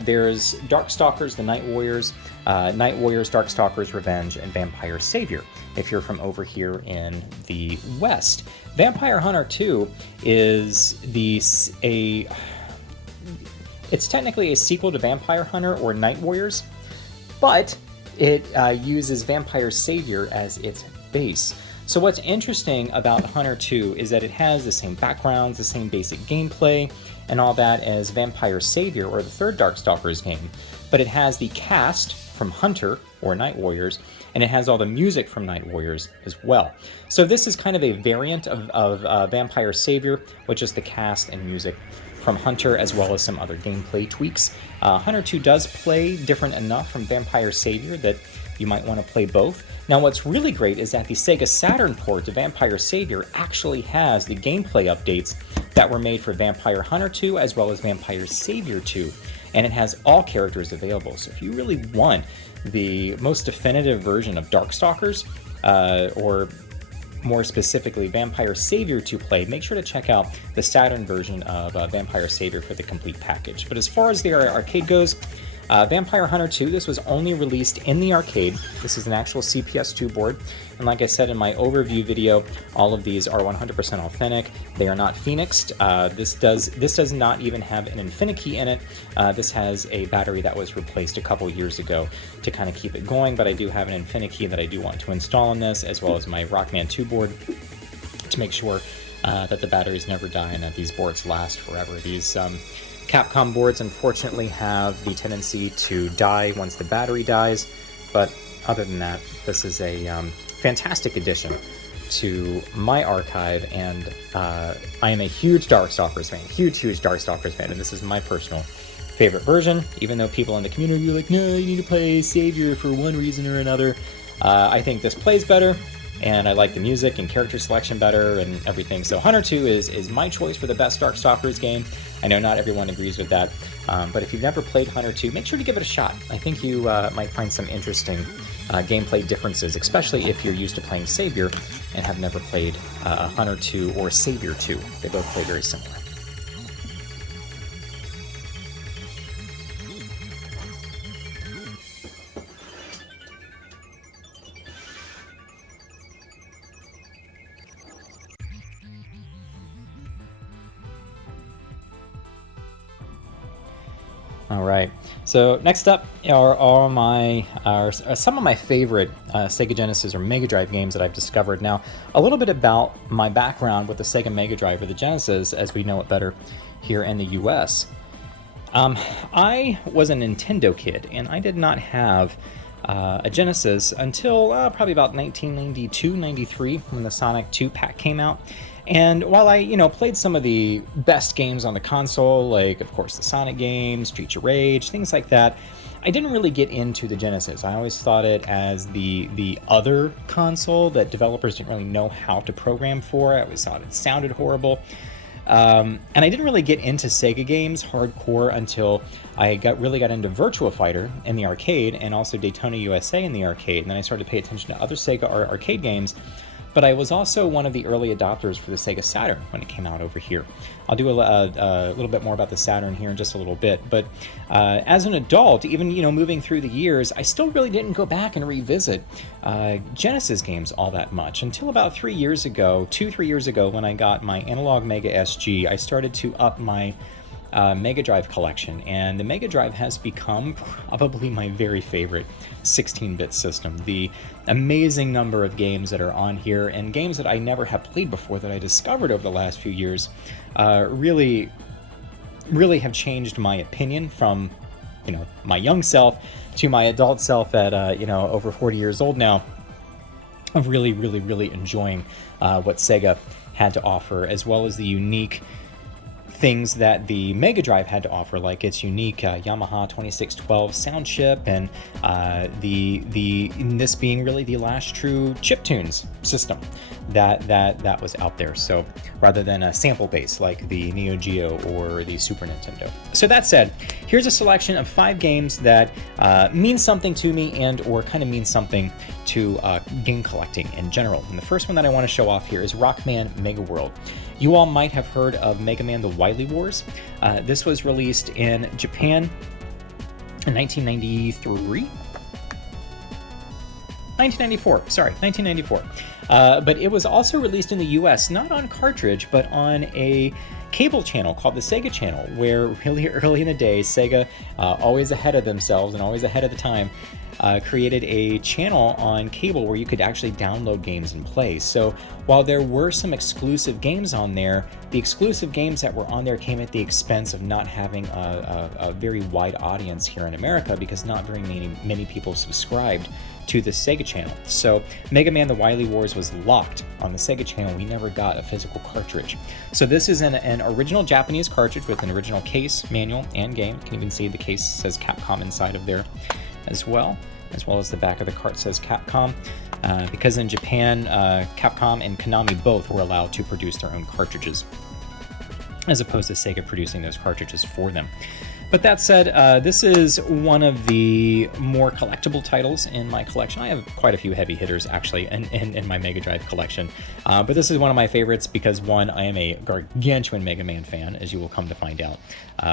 there's Darkstalkers, the Night Warriors, Darkstalkers Revenge, and Vampire Savior, if you're from over here in the West. Vampire Hunter 2 is it's technically a sequel to Vampire Hunter or Night Warriors, but it uses Vampire Savior as its base. So what's interesting about Hunter 2 is that it has the same backgrounds, the same basic gameplay, and all that as Vampire Savior, or the third Darkstalkers game, but it has the cast from Hunter, or Night Warriors, and it has all the music from Night Warriors as well. So this is kind of a variant of Vampire Savior, which is the cast and music from Hunter, as well as some other gameplay tweaks. Hunter 2 does play different enough from Vampire Savior that you might want to play both. Now what's really great is that the Sega Saturn port to Vampire Savior actually has the gameplay updates that were made for Vampire Hunter 2 as well as Vampire Savior 2, and it has all characters available. So if you really want the most definitive version of Darkstalkers, or more specifically Vampire Savior to play, make sure to check out the Saturn version of Vampire Savior for the complete package. But as far as the arcade goes, Vampire Hunter 2, this was only released in the arcade. This is an actual CPS2 board, and like I said in my overview video, all of these are 100% authentic. They are not phoenixed. This does not even have an Infinikey in it. This has a battery that was replaced a couple years ago to kind of keep it going, but I do have an Infinikey that I do want to install on this, as well as my Rockman 2 board to make sure that the batteries never die and that these boards last forever. These Capcom boards unfortunately have the tendency to die once the battery dies, but other than that, this is a fantastic addition to my archive, and I am a huge Darkstalkers fan, huge Darkstalkers fan, and this is my personal favorite version, even though people in the community are like, no, you need to play Savior for one reason or another. I think this plays better, and I like the music and character selection better and everything. So Hunter 2 is my choice for the best Darkstalkers game. I know not everyone agrees with that, but if you've never played Hunter 2, make sure to give it a shot. I think you might find some interesting gameplay differences, especially if you're used to playing Savior and have never played Hunter 2 or Savior 2. They both play very similar. All right, so next up are some of my favorite Sega Genesis or Mega Drive games that I've discovered. Now, a little bit about my background with the Sega Mega Drive or the Genesis, as we know it better here in the US. I was a Nintendo kid, and I did not have a Genesis until probably about 1992, 93, when the Sonic 2 pack came out. And while I, played some of the best games on the console, like, of course, the Sonic games, Streets of Rage, things like that, I didn't really get into the Genesis. I always thought it as the other console that developers didn't really know how to program for. I always thought it sounded horrible. And I didn't really get into Sega games hardcore until I really got into Virtua Fighter in the arcade, and also Daytona USA in the arcade. And then I started to pay attention to other Sega arcade games. but I was also one of the early adopters for the Sega Saturn when it came out over here. I'll do a little bit more about the Saturn here in just a little bit, but as an adult, even moving through the years, I still really didn't go back and revisit Genesis games all that much until about 3 years ago, 2-3 years ago, when I got my Analog Mega SG. I started to up my Mega Drive collection, and the Mega Drive has become probably my very favorite 16-bit system. The amazing number of games that are on here, and games that I never have played before that I discovered over the last few years, really have changed my opinion from my young self to my adult self at over 40 years old now, of really enjoying what Sega had to offer, as well as the unique things that the Mega Drive had to offer, like its unique Yamaha 2612 sound chip, and this being really the last true chiptunes system that was out there. So rather than a sample base like the Neo-Geo or the Super Nintendo. So that said, here's a selection of 5 games that mean something to me and or kind of mean something to game collecting in general. And the first one that I want to show off here is Rockman Mega World. You all might have heard of Mega Man: The Wily Wars. This was released in Japan in 1994. Sorry, 1994. But it was also released in the US, not on cartridge, but on a cable channel called the Sega Channel, where really early in the day, Sega, always ahead of themselves and always ahead of the time, created a channel on cable where you could actually download games and play. So while there were some exclusive games on there, the exclusive games that were on there came at the expense of not having a very wide audience here in America, because not very many people subscribed to the Sega Channel. So Mega Man: The Wily Wars was locked on the Sega Channel. We never got a physical cartridge. So this is an original Japanese cartridge with an original case, manual, and game. You can even see the case says Capcom inside of there as well as the back of the cart says Capcom, because in Japan, Capcom and Konami both were allowed to produce their own cartridges, as opposed to Sega producing those cartridges for them. But that said, this is one of the more collectible titles in my collection. I have quite a few heavy hitters, actually, in my Mega Drive collection. But this is one of my favorites because, one, I am a gargantuan Mega Man fan, as you will come to find out.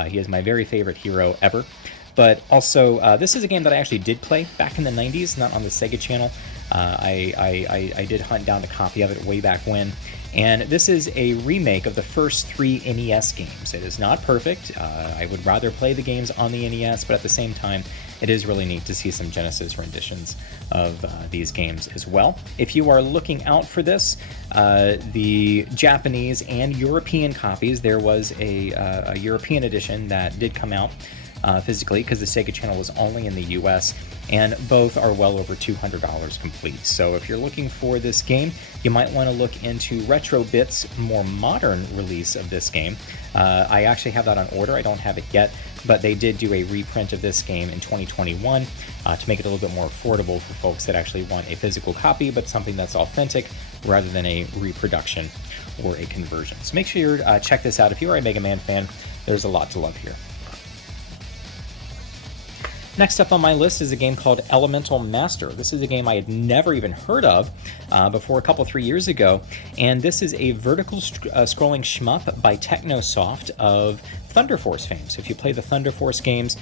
He is my very favorite hero ever. But also, this is a game that I actually did play back in the 90s, not on the Sega Channel. I did hunt down a copy of it way back when. And this is a remake of the first 3 NES games. It is not perfect. I would rather play the games on the NES, but at the same time, it is really neat to see some Genesis renditions of these games as well. If you are looking out for this, the Japanese and European copies, there was a European edition that did come out physically, because the Sega Channel was only in the US, and both are well over $200 complete. So if you're looking for this game, you might want to look into Retrobit's more modern release of this game. I actually have that on order. I don't have it yet, but they did do a reprint of this game in 2021 to make it a little bit more affordable for folks that actually want a physical copy, but something that's authentic rather than a reproduction or a conversion. So make sure you check this out. If you are a Mega Man fan, there's a lot to love here. Next up on my list is a game called Elemental Master. This is a game I had never even heard of before 3 years ago, and this is a vertical scrolling shmup by Technosoft of Thunder Force fame. So if you play the Thunder Force games,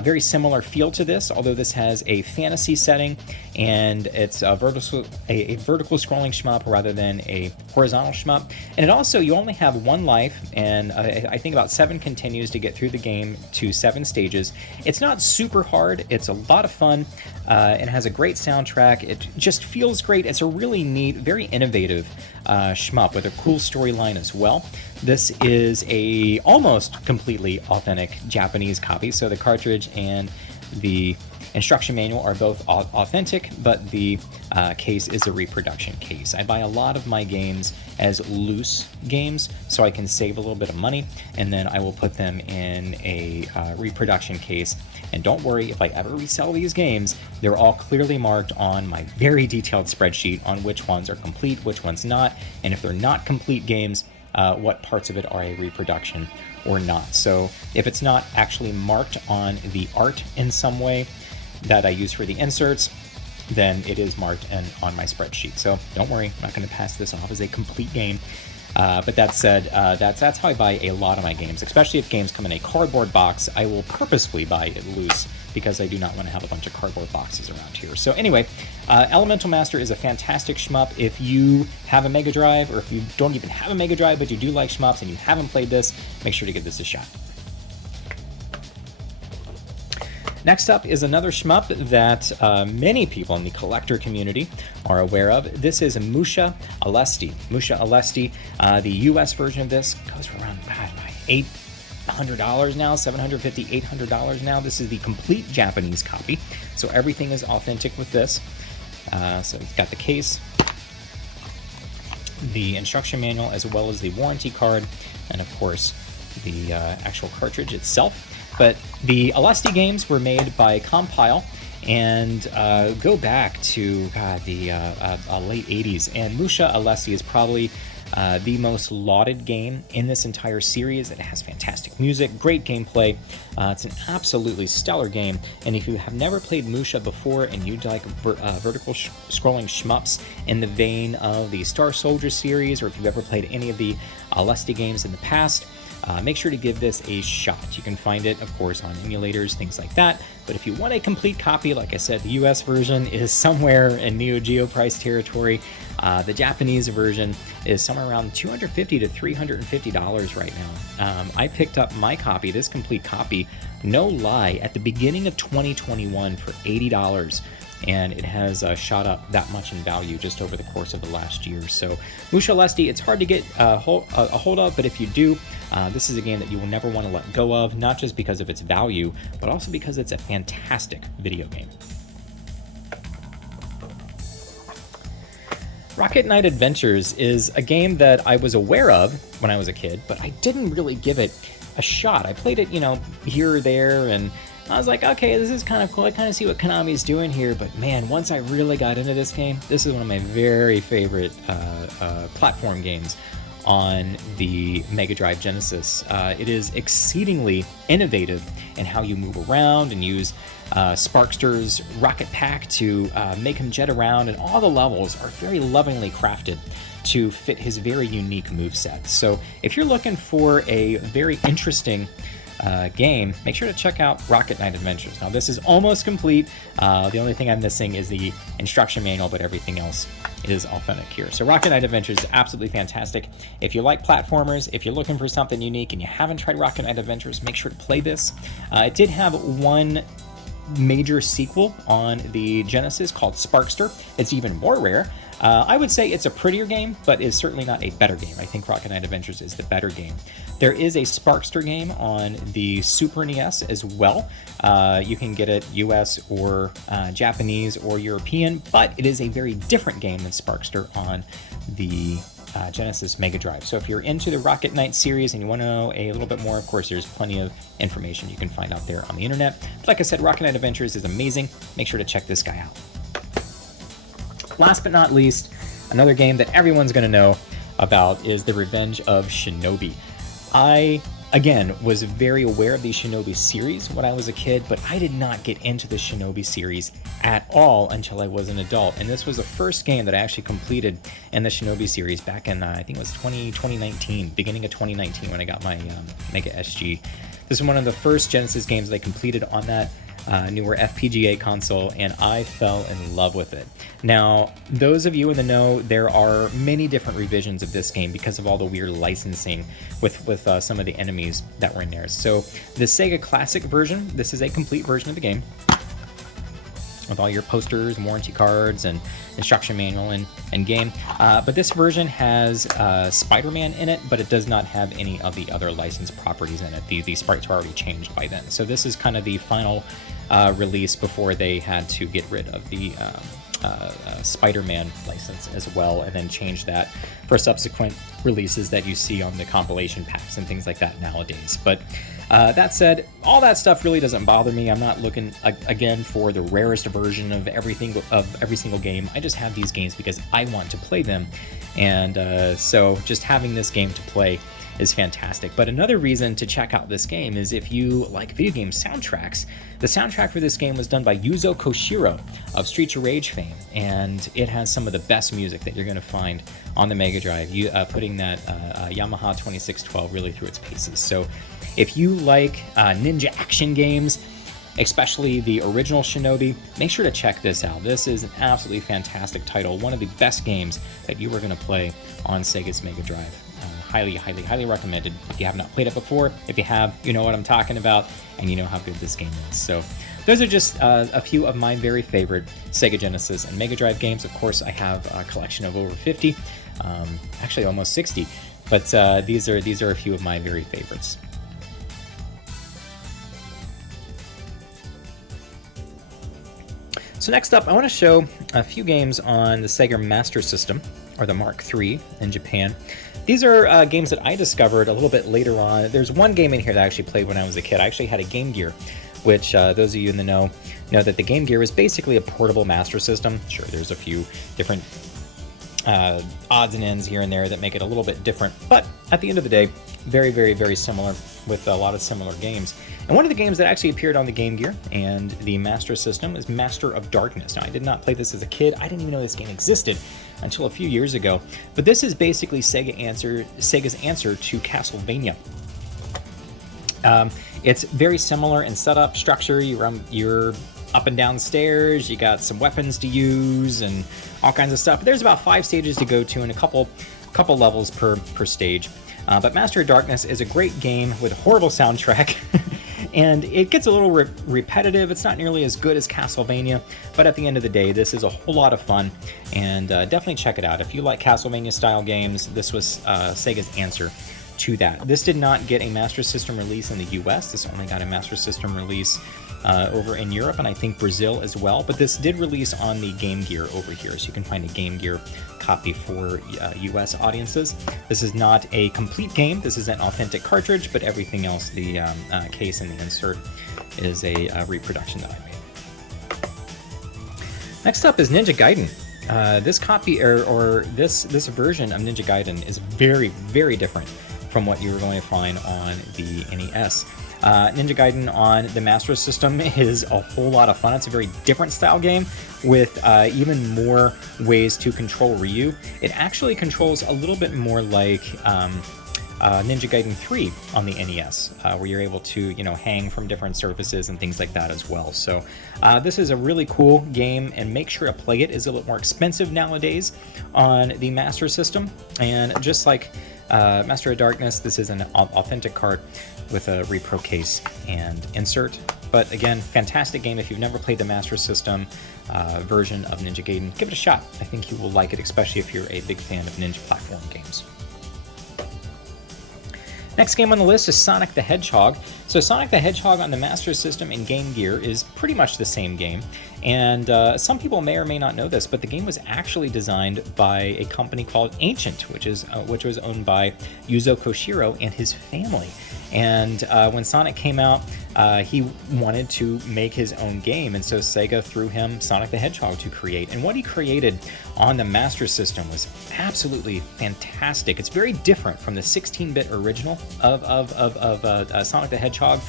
very similar feel to this, although this has a fantasy setting, and it's a vertical scrolling shmup rather than a horizontal shmup. And it also, you only have 1 life, and I think about 7 continues to get through the game to 7 stages. It's not super hard. It's a lot of fun. It has a great soundtrack. It just feels great. It's a really neat, very innovative shmup with a cool storyline as well. This is a almost completely authentic Japanese copy, so the cartridge and the instruction manual are both authentic, but the case is a reproduction case. I buy a lot of my games as loose games so I can save a little bit of money, and then I will put them in a reproduction case. And don't worry, if I ever resell these games, they're all clearly marked on my very detailed spreadsheet on which ones are complete, which ones not, and if they're not complete games, what parts of it are a reproduction or not. So if it's not actually marked on the art in some way that I use for the inserts, than it is marked on my spreadsheet. So don't worry, I'm not going to pass this off as a complete game. But that said, that's how I buy a lot of my games, especially if games come in a cardboard box. I will purposefully buy it loose because I do not want to have a bunch of cardboard boxes around here. So anyway, Elemental Master is a fantastic shmup. If you have a Mega Drive, or if you don't even have a Mega Drive, but you do like shmups and you haven't played this, make sure to give this a shot. Next up is another shmup that many people in the collector community are aware of. This is Musha Alesti. Musha Alesti, the US version of this goes for around $800 now, $750, $800 now. This is the complete Japanese copy, so everything is authentic with this. So it's got the case, the instruction manual, as well as the warranty card, and of course the actual cartridge itself. But the Alesti games were made by Compile and go back to the late 80s. And Musha Alesti is probably the most lauded game in this entire series. It has fantastic music, great gameplay. It's an absolutely stellar game. And if you have never played Musha before and you'd like vertical scrolling shmups in the vein of the Star Soldier series, or if you've ever played any of the Alesti games in the past, make sure to give this a shot. You can find it, of course, on emulators, things like that. But if you want a complete copy, like I said, the US version is somewhere in Neo-Geo price territory. The Japanese version is somewhere around $250 to $350 right now. I picked up my copy, this complete copy, no lie, at the beginning of 2021 for $80. And it has shot up that much in value just over the course of the last year. So Musha Alesti, it's hard to get a hold of, but if you do, this is a game that you will never want to let go of, not just because of its value, but also because it's a fantastic video game. Rocket Knight Adventures is a game that I was aware of when I was a kid, but I didn't really give it a shot. I played it, here or there, and I was like, okay, this is kind of cool. I kind of see what Konami's doing here, but man, once I really got into this game, this is one of my very favorite platform games on the Mega Drive Genesis. It is exceedingly innovative in how you move around and use Sparkster's rocket pack to make him jet around, and all the levels are very lovingly crafted to fit his very unique moveset. So if you're looking for a very interesting game, make sure to check out Rocket Knight Adventures. Now, this is almost complete. The only thing I'm missing is the instruction manual, but everything else is authentic here. So Rocket Knight Adventures is absolutely fantastic. If you like platformers, if you're looking for something unique and you haven't tried Rocket Knight Adventures, make sure to play this. It did have one major sequel on the Genesis called Sparkster. It's even more rare. I would say it's a prettier game, but is certainly not a better game. I think Rocket Knight Adventures is the better game. There is a Sparkster game on the Super NES as well. You can get it US or Japanese or European, but it is a very different game than Sparkster on the Genesis Mega Drive. So if you're into the Rocket Knight series and you want to know a little bit more, of course, there's plenty of information you can find out there on the internet. But like I said, Rocket Knight Adventures is amazing. Make sure to check this guy out. Last but not least, another game that everyone's going to know about is The Revenge of Shinobi. I, again, was very aware of the Shinobi series when I was a kid, but I did not get into the Shinobi series at all until I was an adult. And this was the first game that I actually completed in the Shinobi series back in, I think it was 2019, beginning of 2019 when I got my Mega SG. This is one of the first Genesis games that I completed on that newer FPGA console, and I fell in love with it. Now, those of you in the know, there are many different revisions of this game because of all the weird licensing with some of the enemies that were in there. So the Sega Classic version, this is a complete version of the game with all your posters and warranty cards and instruction manual and game. But this version has Spider-Man in it, but it does not have any of the other licensed properties in it. The sprites were already changed by then. So this is kind of the final release before they had to get rid of the Spider-Man license as well, and then change that for subsequent releases that you see on the compilation packs and things like that nowadays. But that said, all that stuff really doesn't bother me. I'm not looking again for the rarest version of every single game. I just have these games because I want to play them, and so just having this game to play is fantastic. But another reason to check out this game is if you like video game soundtracks. The soundtrack for this game was done by Yuzo Koshiro of Streets of Rage fame, and it has some of the best music that you're going to find on the Mega Drive, putting that Yamaha 2612 really through its paces. So if you like ninja action games, especially the original Shinobi, make sure to check this out. This is an absolutely fantastic title, one of the best games that you are going to play on Sega's Mega Drive. Highly, highly, highly recommended if you have not played it before. If you have, you know what I'm talking about, and you know how good this game is. So those are just a few of my very favorite Sega Genesis and Mega Drive games. Of course, I have a collection of over 50, actually almost 60, but these are a few of my very favorites. So next up, I want to show a few games on the Sega Master System, or the Mark III in Japan. These are games that I discovered a little bit later on. There's one game in here that I actually played when I was a kid. I actually had a Game Gear, which those of you in the know that the Game Gear is basically a portable Master System. Sure, there's a few different odds and ends here and there that make it a little bit different, but at the end of the day, very, very, very similar with a lot of similar games. And one of the games that actually appeared on the Game Gear and the Master System is Master of Darkness. Now, I did not play this as a kid. I didn't even know this game existed until a few years ago. But this is basically Sega's answer to Castlevania. It's very similar in setup, structure. You're up and down stairs. You got some weapons to use and all kinds of stuff. But there's about 5 stages to go to and a couple levels per stage. But Master of Darkness is a great game with a horrible soundtrack. And it gets a little repetitive. It's not nearly as good as Castlevania, but at the end of the day, this is a whole lot of fun, and definitely check it out. If you like Castlevania-style games, this was Sega's answer to that. This did not get a Master System release in the US. This only got a Master System release over in Europe, and I think Brazil as well, but this did release on the Game Gear over here, so you can find a Game Gear copy for US audiences. This is not a complete game. This is an authentic cartridge, but everything else, the case and the insert, is a reproduction that I made. Next up is Ninja Gaiden. This copy or this version of Ninja Gaiden is very, very different from what you're going to find on the NES. Ninja Gaiden on the Master System is a whole lot of fun. It's a very different style game with even more ways to control Ryu. It actually controls a little bit more like Ninja Gaiden 3 on the NES, where you're able to, hang from different surfaces and things like that as well. So this is a really cool game, and make sure to play it. It's a little more expensive nowadays on the Master System, and just like Master of Darkness, this is an authentic card with a repro case and insert. But again, fantastic game. If you've never played the Master System version of Ninja Gaiden, give it a shot. I think you will like it, especially if you're a big fan of ninja platform games. Next game on the list is Sonic the Hedgehog. So Sonic the Hedgehog on the Master System and Game Gear is pretty much the same game. And some people may or may not know this, but the game was actually designed by a company called Ancient, which was owned by Yuzo Koshiro and his family. And when Sonic came out, he wanted to make his own game, and so Sega threw him Sonic the Hedgehog to create. And what he created on the Master System was absolutely fantastic. It's very different from the 16-bit original of Sonic the Hedgehog,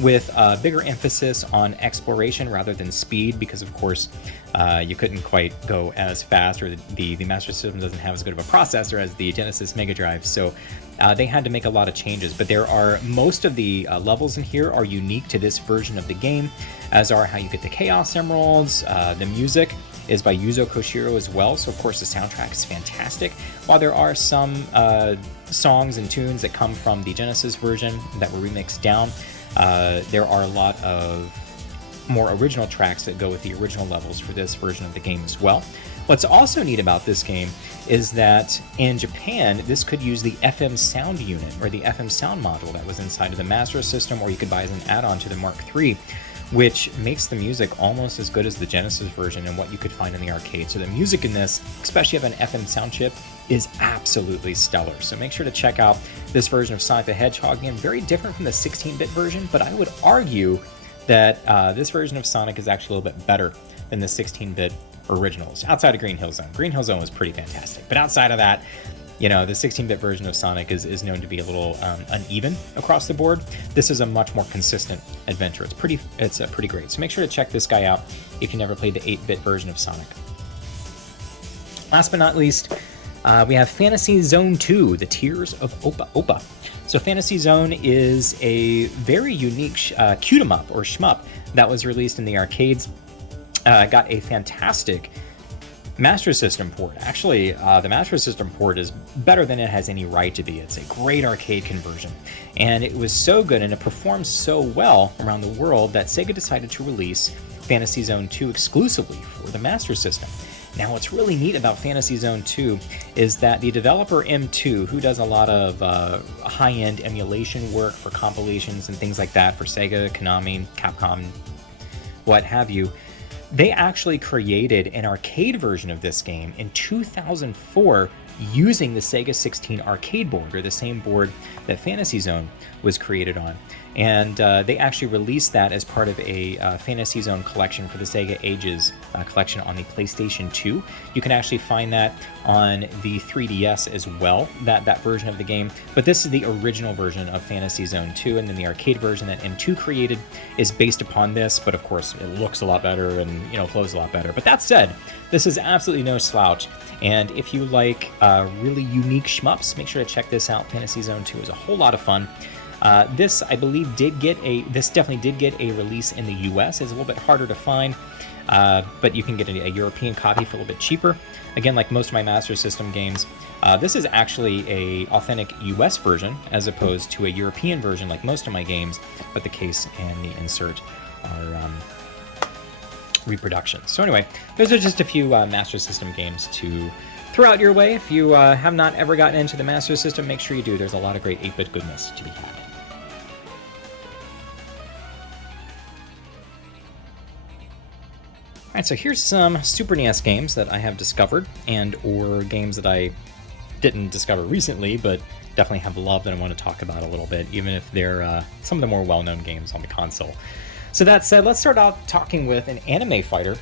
with a bigger emphasis on exploration rather than speed, because of course you couldn't quite go as fast, or the Master System doesn't have as good of a processor as the Genesis Mega Drive, so they had to make a lot of changes. But most of the levels in here are unique to this version of the game, as are how you get the Chaos Emeralds. The music is by Yuzo Koshiro as well, so of course the soundtrack is fantastic. While there are some songs and tunes that come from the Genesis version that were remixed down, there are a lot of more original tracks that go with the original levels for this version of the game as well. What's also neat about this game is that in Japan, this could use the FM sound unit, or the FM sound module that was inside of the Master System, or you could buy as an add-on to the Mark III, which makes the music almost as good as the Genesis version and what you could find in the arcade. So the music in this, especially of an FM sound chip, is absolutely stellar. So make sure to check out this version of Sonic the Hedgehog. Again, very different from the 16-bit version, but I would argue that this version of Sonic is actually a little bit better than the 16-bit originals, outside of Green Hill Zone. Green Hill Zone was pretty fantastic, but outside of that, You know, the 16-bit version of Sonic is known to be a little uneven across the board. This is a much more consistent adventure. It's pretty great. So make sure to check this guy out if you never played the 8-bit version of Sonic. Last but not least, we have Fantasy Zone 2, The Tears of Opa. So Fantasy Zone is a very unique shoot-'em-up or shmup that was released in the arcades. Got a fantastic Master System port. Actually, the Master System port is better than it has any right to be. It's a great arcade conversion. And it was so good and it performed so well around the world that Sega decided to release Fantasy Zone 2 exclusively for the Master System. Now, what's really neat about Fantasy Zone 2 is that the developer M2, who does a lot of high-end emulation work for compilations and things like that for Sega, Konami, Capcom, what have you, they actually created an arcade version of this game in 2004 using the Sega 16 arcade board, or the same board that Fantasy Zone was created on. And they actually released that as part of a Fantasy Zone collection for the Sega Ages collection on the PlayStation 2. You can actually find that on the 3DS as well, that version of the game. But this is the original version of Fantasy Zone 2, and then the arcade version that M2 created is based upon this, but of course it looks a lot better and, you know, flows a lot better. But that said, this is absolutely no slouch. And if you like really unique shmups, make sure to check this out. Fantasy Zone 2 is a whole lot of fun. This, I believe, definitely did get a release in the US. It's a little bit harder to find, but you can get a European copy for a little bit cheaper. Again, like most of my Master System games, this is actually a authentic US version as opposed to a European version like most of my games, but the case and the insert are reproductions. So anyway, those are just a few Master System games to throw out your way. If you have not ever gotten into the Master System, make sure you do. There's a lot of great 8-bit goodness to be had. Alright, so here's some Super NES games that I have discovered, and or games that I didn't discover recently, but definitely have loved and I want to talk about a little bit, even if they're some of the more well-known games on the console. So that said, let's start out talking with an anime fighter,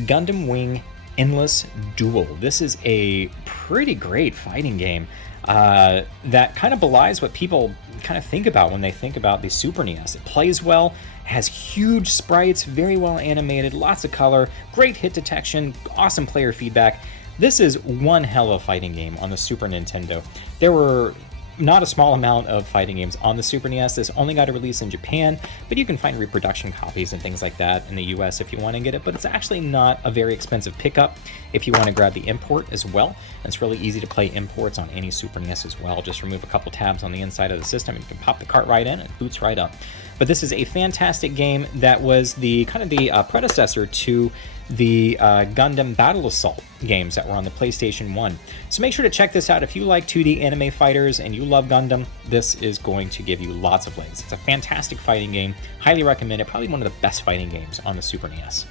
Gundam Wing Endless Duel. This is a pretty great fighting game that kind of belies what people kind of think about when they think about the Super NES. It plays well, has huge sprites, very well animated, lots of color, great hit detection, awesome player feedback. This is one hell of a fighting game on the Super Nintendo. There were not a small amount of fighting games on the Super NES. This only got a release in Japan, but you can find reproduction copies and things like that in the US if you want to get it, but it's actually not a very expensive pickup if you want to grab the import as well. And it's really easy to play imports on any Super NES as well. Just remove a couple tabs on the inside of the system and you can pop the cart right in and it boots right up. But this is a fantastic game that was the kind of the predecessor to the Gundam Battle Assault games that were on the PlayStation 1. So make sure to check this out. If you like 2D anime fighters and you love Gundam, this is going to give you lots of legs. It's a fantastic fighting game. Highly recommend it. Probably one of the best fighting games on the Super NES.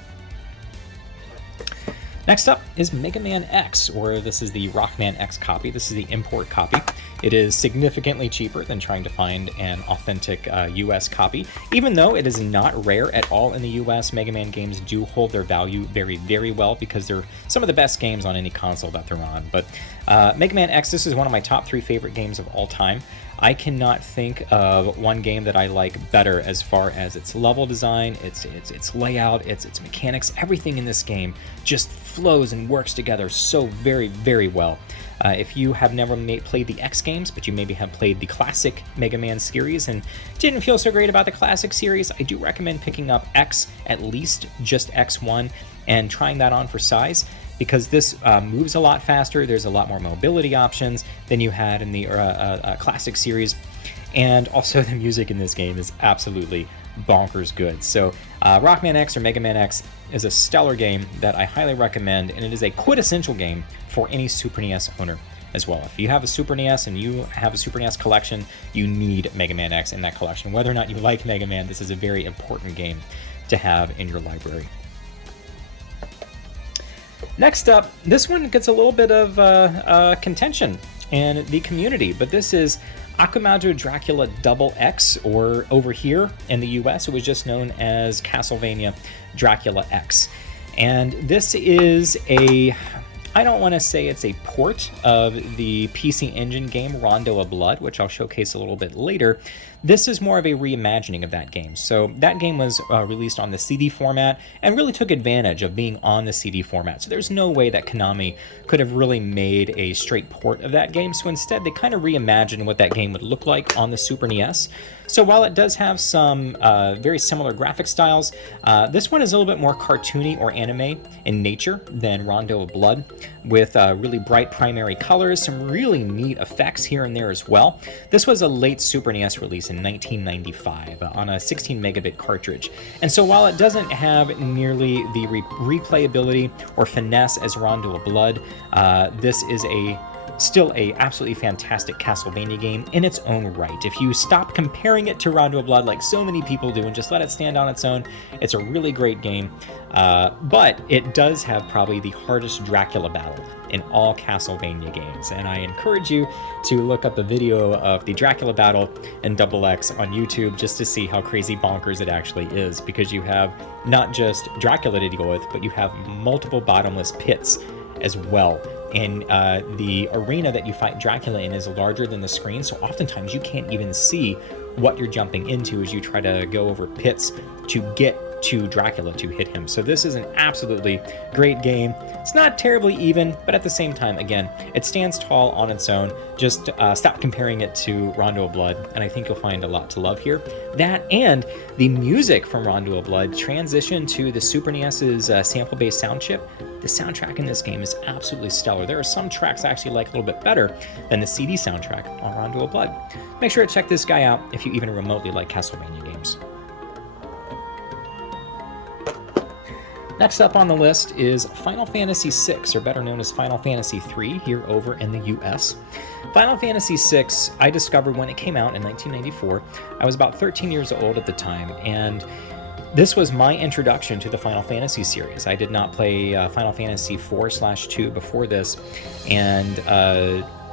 Next up is Mega Man X, or this is the Rockman X copy. This is the import copy. It is significantly cheaper than trying to find an authentic US copy. Even though it is not rare at all in the US, Mega Man games do hold their value very, very well because they're some of the best games on any console that they're on. But Mega Man X, this is one of my top 3 favorite games of all time. I cannot think of one game that I like better as far as its level design, its layout, its mechanics. Everything in this game just flows and works together so very, very well. If you have never played the X games, but you maybe have played the classic Mega Man series and didn't feel so great about the classic series, I do recommend picking up X, at least just X1, and trying that on for size, because this moves a lot faster. There's a lot more mobility options than you had in the classic series. And also the music in this game is absolutely bonkers good. So Rockman X or Mega Man X is a stellar game that I highly recommend, and it is a quintessential game for any Super NES owner as well. If you have a Super NES and you have a Super NES collection, you need Mega Man X in that collection. Whether or not you like Mega Man, this is a very important game to have in your library. Next up, this one gets a little bit of contention in the community, but this is Akumado Dracula Double X, or over here in the US, it was just known as Castlevania Dracula X. And this is a I don't want to say it's a port of the PC Engine game Rondo of Blood, which I'll showcase a little bit later. This is more of a reimagining of that game. So that game was released on the CD format and really took advantage of being on the CD format. So there's no way that Konami could have really made a straight port of that game. So instead, they kind of reimagined what that game would look like on the Super NES. So while it does have some very similar graphic styles, this one is a little bit more cartoony or anime in nature than Rondo of Blood, with really bright primary colors, some really neat effects here and there as well. This was a late Super NES release in 1995 on a 16 megabit cartridge. And so while it doesn't have nearly the replayability or finesse as Rondo of Blood, this is still a absolutely fantastic Castlevania game in its own right. If you stop comparing it to Rondo of Blood like so many people do and just let it stand on its own, it's a really great game. But it does have probably the hardest Dracula battle in all Castlevania games. And I encourage you to look up a video of the Dracula battle in Double X on YouTube just to see how crazy bonkers it actually is, because you have not just Dracula to deal with, but you have multiple bottomless pits as well. And the arena that you fight Dracula in is larger than the screen, so oftentimes you can't even see what you're jumping into as you try to go over pits to get to Dracula to hit him. So this is an absolutely great game. It's not terribly even, but at the same time, again, it stands tall on its own. Just stop comparing it to Rondo of Blood, and I think you'll find a lot to love here. That and the music from Rondo of Blood transitioned to the Super NES's sample-based sound chip. The soundtrack in this game is absolutely stellar. There are some tracks I actually like a little bit better than the CD soundtrack on Rondo of Blood. Make sure to check this guy out if you even remotely like Castlevania games. Next up on the list is Final Fantasy VI, or better known as Final Fantasy III here over in the US. Final Fantasy VI, I discovered when it came out in 1994. I was about 13 years old at the time, and this was my introduction to the Final Fantasy series. I did not play Final Fantasy 4/2 before this, and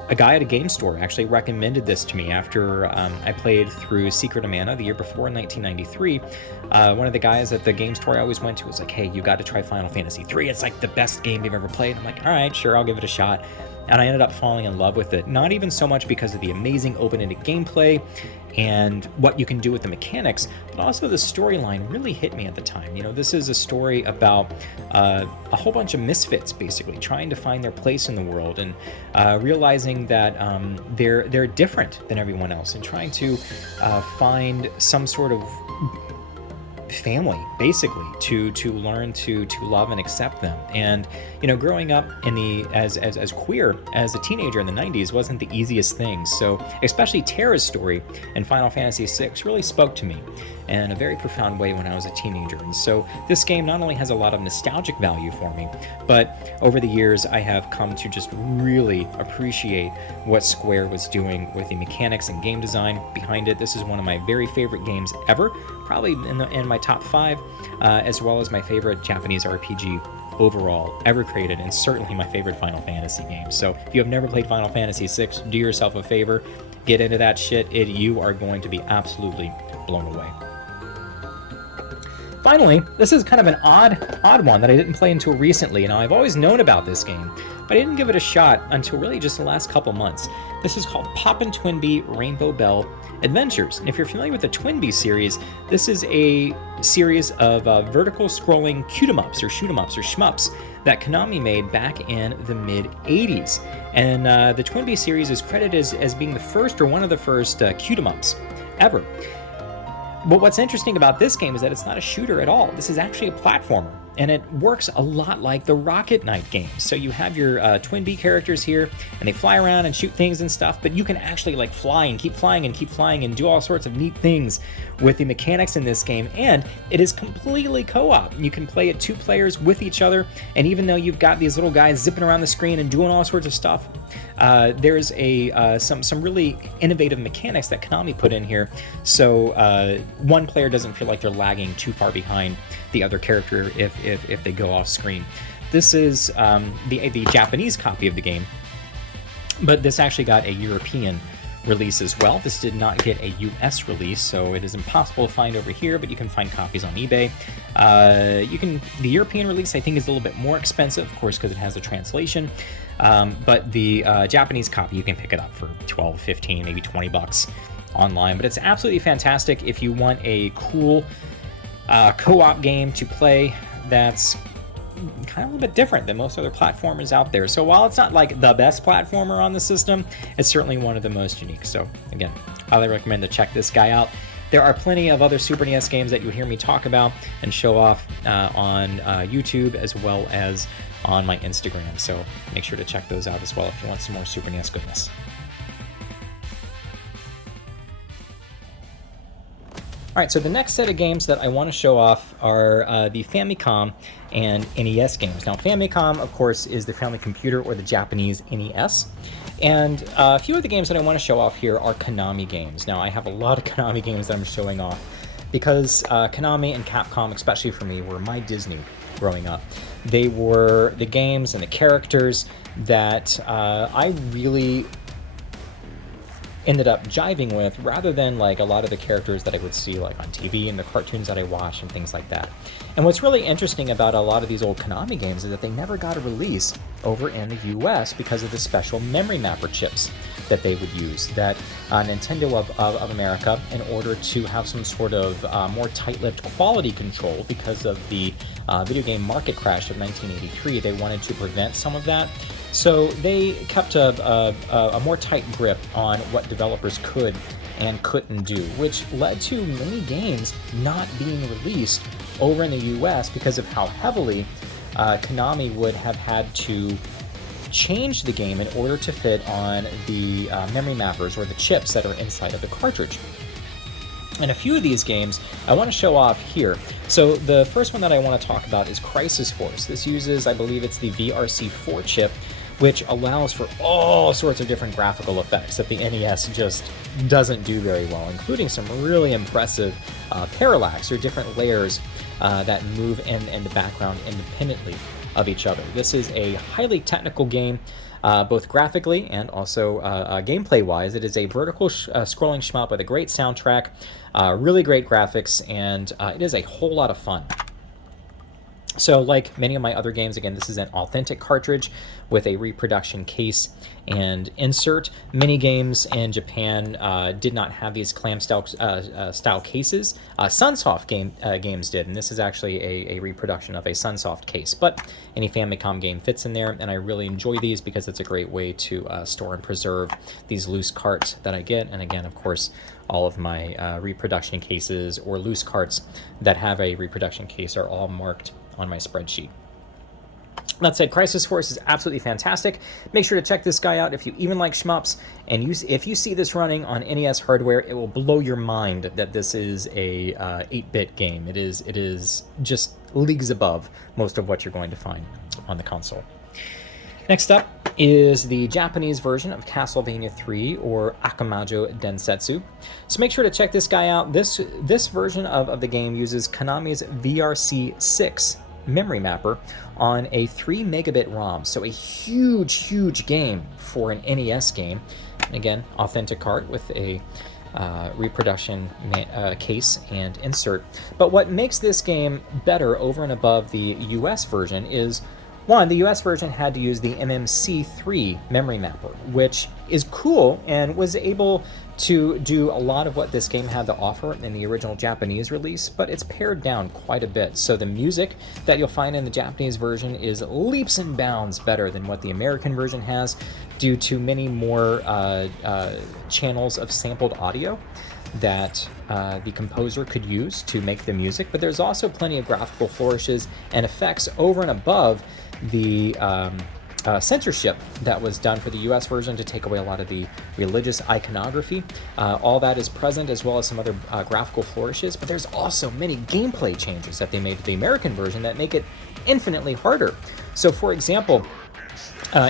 a guy at a game store actually recommended this to me after I played through Secret of Mana the year before in 1993. One of the guys at the game store I always went to was like, hey, you got to try Final Fantasy III. It's like the best game you've ever played. I'm like, all right, sure, I'll give it a shot. And I ended up falling in love with it, not even so much because of the amazing open-ended gameplay and what you can do with the mechanics, but also the storyline really hit me at the time. You know, this is a story about a whole bunch of misfits, basically, trying to find their place in the world and realizing that they're different than everyone else and trying to find some sort of family, basically, to learn to love and accept them. And you know, growing up in the as queer as a teenager in the 90s wasn't the easiest thing. So especially Terra's story in Final Fantasy VI really spoke to me in a very profound way when I was a teenager. And so this game not only has a lot of nostalgic value for me, but over the years I have come to just really appreciate what Square was doing with the mechanics and game design behind it. This is one of my very favorite games ever, probably in my top 5, as well as my favorite Japanese RPG overall ever created, and certainly my favorite Final Fantasy game. So if you have never played Final Fantasy VI, do yourself a favor, get into that shit. You are going to be absolutely blown away. Finally, this is kind of an odd one that I didn't play until recently. Now, I've always known about this game, but I didn't give it a shot until really just the last couple months. This is called Poppin' Twinbee Rainbow Bell Adventures. And if you're familiar with the Twinbee series, this is a series of vertical scrolling shoot-'em-ups or shmups that Konami made back in the mid-'80s. And the Twinbee series is credited as being the first or one of the first shoot-'em-ups ever. But what's interesting about this game is that it's not a shooter at all. This is actually a platformer, and it works a lot like the Rocket Knight games. So you have your Twinbee characters here, and they fly around and shoot things and stuff, but you can actually like fly and keep flying and do all sorts of neat things with the mechanics in this game, and it is completely co-op. You can play it 2 players with each other, and even though you've got these little guys zipping around the screen and doing all sorts of stuff, there's some really innovative mechanics that Konami put in here, so one player doesn't feel like they're lagging too far behind the other character if they go off screen. This is the Japanese copy of the game, but this actually got a European release as well. This did not get a US release, so it is impossible to find over here, but you can find copies on eBay. The European release, I think, is a little bit more expensive, of course, because it has a translation. But the Japanese copy, you can pick it up for 12, 15, maybe 20 bucks online. But it's absolutely fantastic if you want a cool co-op game to play that's kind of a little bit different than most other platformers out there. So while it's not like the best platformer on the system, it's certainly one of the most unique. So again, highly recommend to check this guy out. There are plenty of other Super NES games that you'll hear me talk about and show off on YouTube as well as on my Instagram. So make sure to check those out as well if you want some more Super NES goodness. All right, so the next set of games that I want to show off are the Famicom and NES games. Now, Famicom, of course, is the family computer, or the Japanese NES. And a few of the games that I want to show off here are Konami games. Now, I have a lot of Konami games that I'm showing off because Konami and Capcom, especially for me, were my Disney growing up. They were the games and the characters that I really ended up jiving with, rather than like a lot of the characters that I would see like on TV and the cartoons that I watch and things like that. And what's really interesting about a lot of these old Konami games is that they never got a release over in the US because of the special memory mapper chips that they would use, that Nintendo of America, in order to have some sort of more tight-lipped quality control because of the video game market crash of 1983, they wanted to prevent some of that. So they kept a more tight grip on what developers could and couldn't do, which led to many games not being released over in the US because of how heavily Konami would have had to change the game in order to fit on the memory mappers or the chips that are inside of the cartridge. And a few of these games I want to show off here. So the first one that I want to talk about is Crisis Force. This uses, I believe it's the VRC4 chip, which allows for all sorts of different graphical effects that the NES just doesn't do very well, including some really impressive parallax, or different layers that move in the background independently of each other. This is a highly technical game, both graphically and also gameplay-wise. It is a vertical scrolling shmup with a great soundtrack, really great graphics, and it is a whole lot of fun. So like many of my other games, again, this is an authentic cartridge with a reproduction case and insert. Many games in Japan did not have these clam style cases. Sunsoft games did, and this is actually a reproduction of a Sunsoft case. But any Famicom game fits in there, and I really enjoy these because it's a great way to store and preserve these loose carts that I get. And again, of course, all of my reproduction cases or loose carts that have a reproduction case are all marked on my spreadsheet. That said, Crisis Force is absolutely fantastic. Make sure to check this guy out if you even like shmups, and if you see this running on NES hardware, it will blow your mind that this is a 8-bit game. It is just leagues above most of what you're going to find on the console. Next up is the Japanese version of Castlevania 3, or Akamajo Densetsu. So make sure to check this guy out. This version of the game uses Konami's VRC6 memory mapper on a 3 megabit ROM. So a huge game for an NES game. And again, authentic cart with a reproduction case and insert. But what makes this game better over and above the US version is, one, the US version had to use the MMC3 memory mapper, which is cool and was able to do a lot of what this game had to offer in the original Japanese release, but it's pared down quite a bit. So the music that you'll find in the Japanese version is leaps and bounds better than what the American version has, due to many more channels of sampled audio that the composer could use to make the music. But there's also plenty of graphical flourishes and effects over and above the censorship that was done for the US version to take away a lot of the religious iconography. All that is present, as well as some other graphical flourishes, but there's also many gameplay changes that they made to the American version that make it infinitely harder. So for example,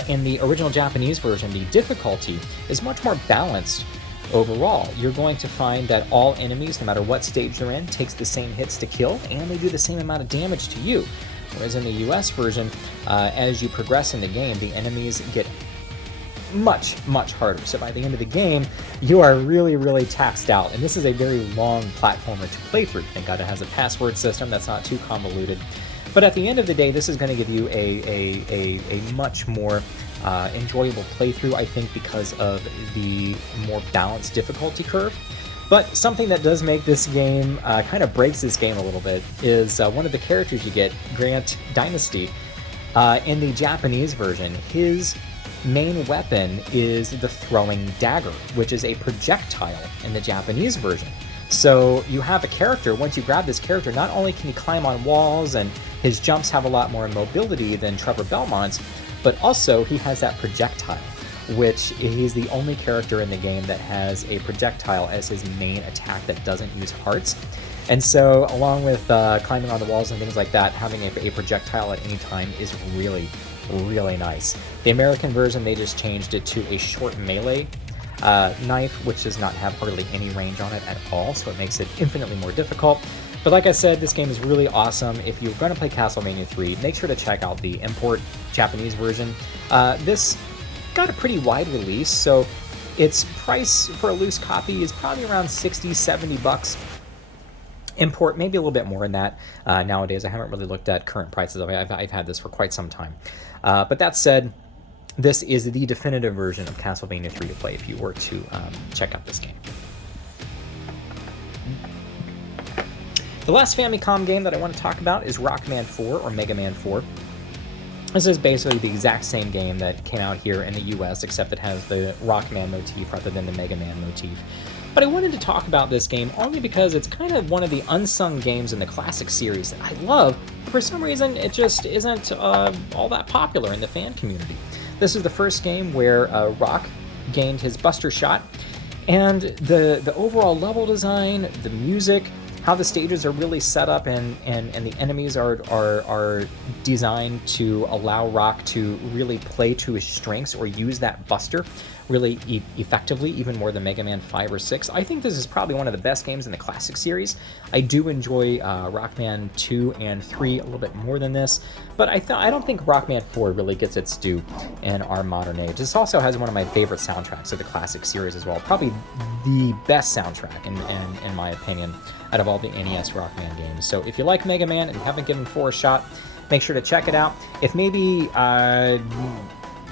in the original Japanese version, the difficulty is much more balanced overall. You're going to find that all enemies, no matter what stage they're in, takes the same hits to kill, and they do the same amount of damage to you. Whereas in the US version, as you progress in the game, the enemies get much, much harder. So by the end of the game, you are really, really taxed out. And this is a very long platformer to play through. Thank God it has a password system that's not too convoluted. But at the end of the day, this is going to give you a much more enjoyable playthrough, I think, because of the more balanced difficulty curve. But something that does make this game, kind of breaks this game a little bit, is one of the characters you get, Grant Dynasty. In the Japanese version, his main weapon is the throwing dagger, which is a projectile in the Japanese version. So you have a character, once you grab this character, not only can he climb on walls and his jumps have a lot more mobility than Trevor Belmont's, but also he has that projectile, which he's the only character in the game that has a projectile as his main attack that doesn't use hearts. And so along with climbing on the walls and things like that, having a projectile at any time is really, really nice. The American version, they just changed it to a short melee knife, which does not have hardly any range on it at all, so it makes it infinitely more difficult. But like I said, this game is really awesome. If you're going to play Castlevania 3, make sure to check out the import Japanese version. This got a pretty wide release, so its price for a loose copy is probably around 60, 70 bucks. Import, maybe a little bit more than that nowadays. I haven't really looked at current prices. I've had this for quite some time. But that said, this is the definitive version of Castlevania 3 to play if you were to check out this game. The last Famicom game that I want to talk about is Rockman 4 or Mega Man 4. This is basically the exact same game that came out here in the US, except it has the Rockman motif rather than the Mega Man motif. But I wanted to talk about this game only because it's kind of one of the unsung games in the classic series that I love. For some reason, it just isn't all that popular in the fan community. This is the first game where Rock gained his Buster Shot, and the overall level design, the music, how the stages are really set up and the enemies are designed to allow Rock to really play to his strengths or use that Buster really effectively, even more than Mega Man 5 or 6. I think this is probably one of the best games in the classic series. I do enjoy Rockman 2 and 3 a little bit more than this, but I don't think Rockman 4 really gets its due in our modern age. This also has one of my favorite soundtracks of the classic series as well. Probably the best soundtrack, in my opinion, out of all the NES Rockman games. So if you like Mega Man and you haven't given 4 a shot, make sure to check it out. If maybe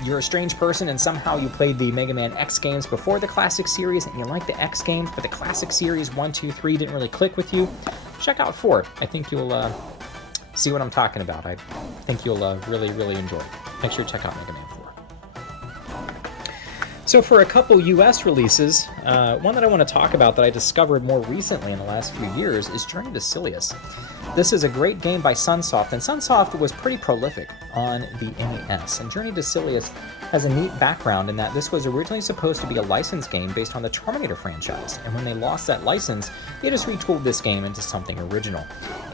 you're a strange person and somehow you played the Mega Man X games before the classic series and you like the X games, but the classic series 1, 2, 3 didn't really click with you, check out 4. I think you'll see what I'm talking about. I think you'll really, really enjoy it. Make sure to check out Mega Man 4. So for a couple US releases, one that I want to talk about that I discovered more recently in the last few years is Journey to Silius. This is a great game by Sunsoft, and Sunsoft was pretty prolific on the NES. And Journey to Silius has a neat background in that this was originally supposed to be a licensed game based on the Terminator franchise. And when they lost that license, they just retooled this game into something original.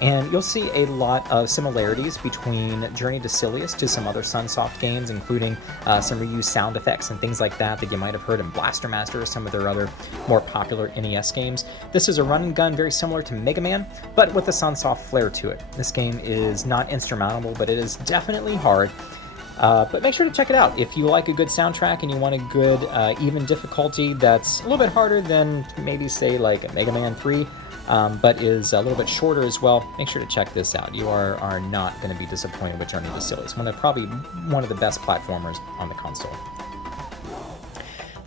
And you'll see a lot of similarities between Journey to Silius to some other Sunsoft games, including some reused sound effects and things like that you might have heard in Blaster Master or some of their other more popular NES games. This is a run and gun very similar to Mega Man, but with a Sunsoft flair to it. This game is not insurmountable, but it is definitely hard. But make sure to check it out. If you like a good soundtrack and you want a good even difficulty that's a little bit harder than maybe say like Mega Man 3, but is a little bit shorter as well, make sure to check this out. You are not going to be disappointed with Journey to Silius. Probably one of the best platformers on the console.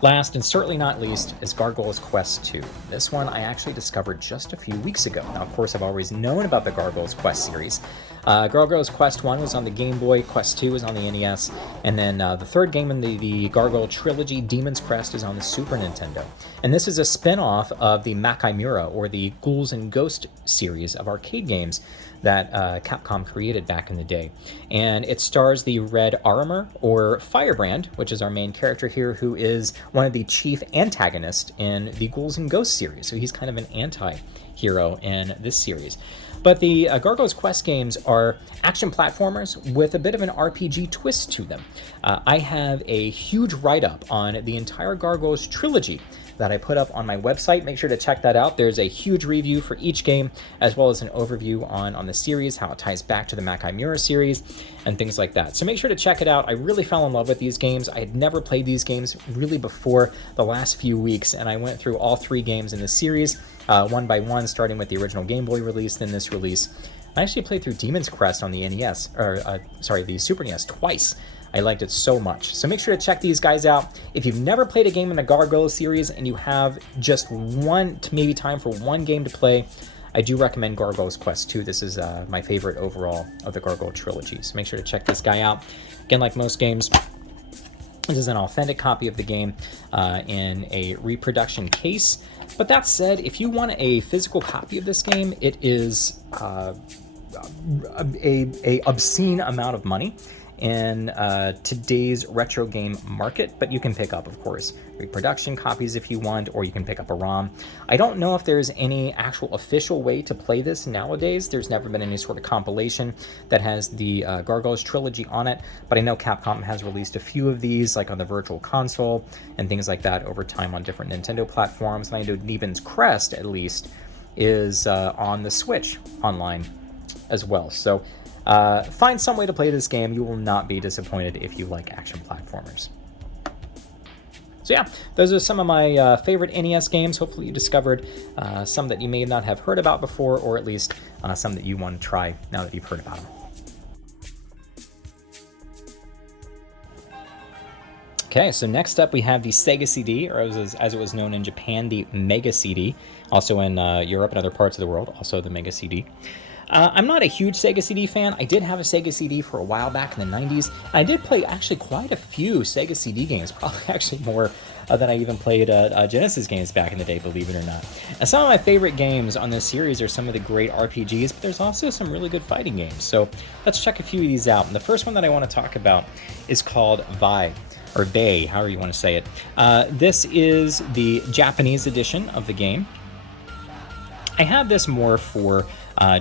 Last, and certainly not least, is Gargoyle's Quest 2. This one I actually discovered just a few weeks ago. Now, of course, I've always known about the Gargoyle's Quest series. Gargoyle's Quest 1 was on the Game Boy, Quest 2 was on the NES, and then the third game in the Gargoyle trilogy, Demon's Crest, is on the Super Nintendo. And this is a spin-off of the Makaimura, or the Ghouls and Ghosts series of arcade games that Capcom created back in the day. And it stars the Red Armor, or Firebrand, which is our main character here, who is one of the chief antagonists in the Ghouls and Ghosts series. So he's kind of an anti-hero hero in this series. But the Gargoyle's Quest games are action platformers with a bit of an RPG twist to them. I have a huge write-up on the entire Gargoyles trilogy that I put up on my website. Make sure to check that out. There's a huge review for each game, as well as an overview on the series, how it ties back to the Makai Mura series, and things like that. So make sure to check it out. I really fell in love with these games. I had never played these games really before the last few weeks, and I went through all 3 games in the series, one by one, starting with the original Game Boy release, then this release. I actually played through Demon's Crest on the NES, the Super NES twice. I liked it so much. So make sure to check these guys out. If you've never played a game in the Gargoyle series and you have just maybe time for one game to play, I do recommend Gargoyle's Quest 2. This is my favorite overall of the Gargoyle trilogy. So make sure to check this guy out. Again, like most games, this is an authentic copy of the game in a reproduction case. But that said, if you want a physical copy of this game, it is a obscene amount of money in today's retro game market, but you can pick up, of course, reproduction copies if you want, or you can pick up a ROM. I don't know if there's any actual official way to play this nowadays. There's never been any sort of compilation that has the Gargoyles trilogy on it, but I know Capcom has released a few of these, like on the Virtual Console and things like that over time on different Nintendo platforms, and I know Demon's Crest, at least, is on the Switch online as well. So find some way to play this game. You will not be disappointed if you like action platformers. So yeah, those are some of my favorite NES games. Hopefully you discovered some that you may not have heard about before, or at least some that you want to try now that you've heard about them. Okay, so next up we have the Sega CD, or as it was known in Japan, the Mega CD, also in Europe and other parts of the world, also the Mega CD. I'm not a huge Sega CD fan. I did have a Sega CD for a while back in the 90s, and I did play actually quite a few Sega CD games, probably actually more than I even played Genesis games back in the day, believe it or not. And some of my favorite games on this series are some of the great RPGs, but there's also some really good fighting games. So let's check a few of these out. And the first one that I want to talk about is called Vi, or Bay, however you want to say it. This is the Japanese edition of the game. I have this more for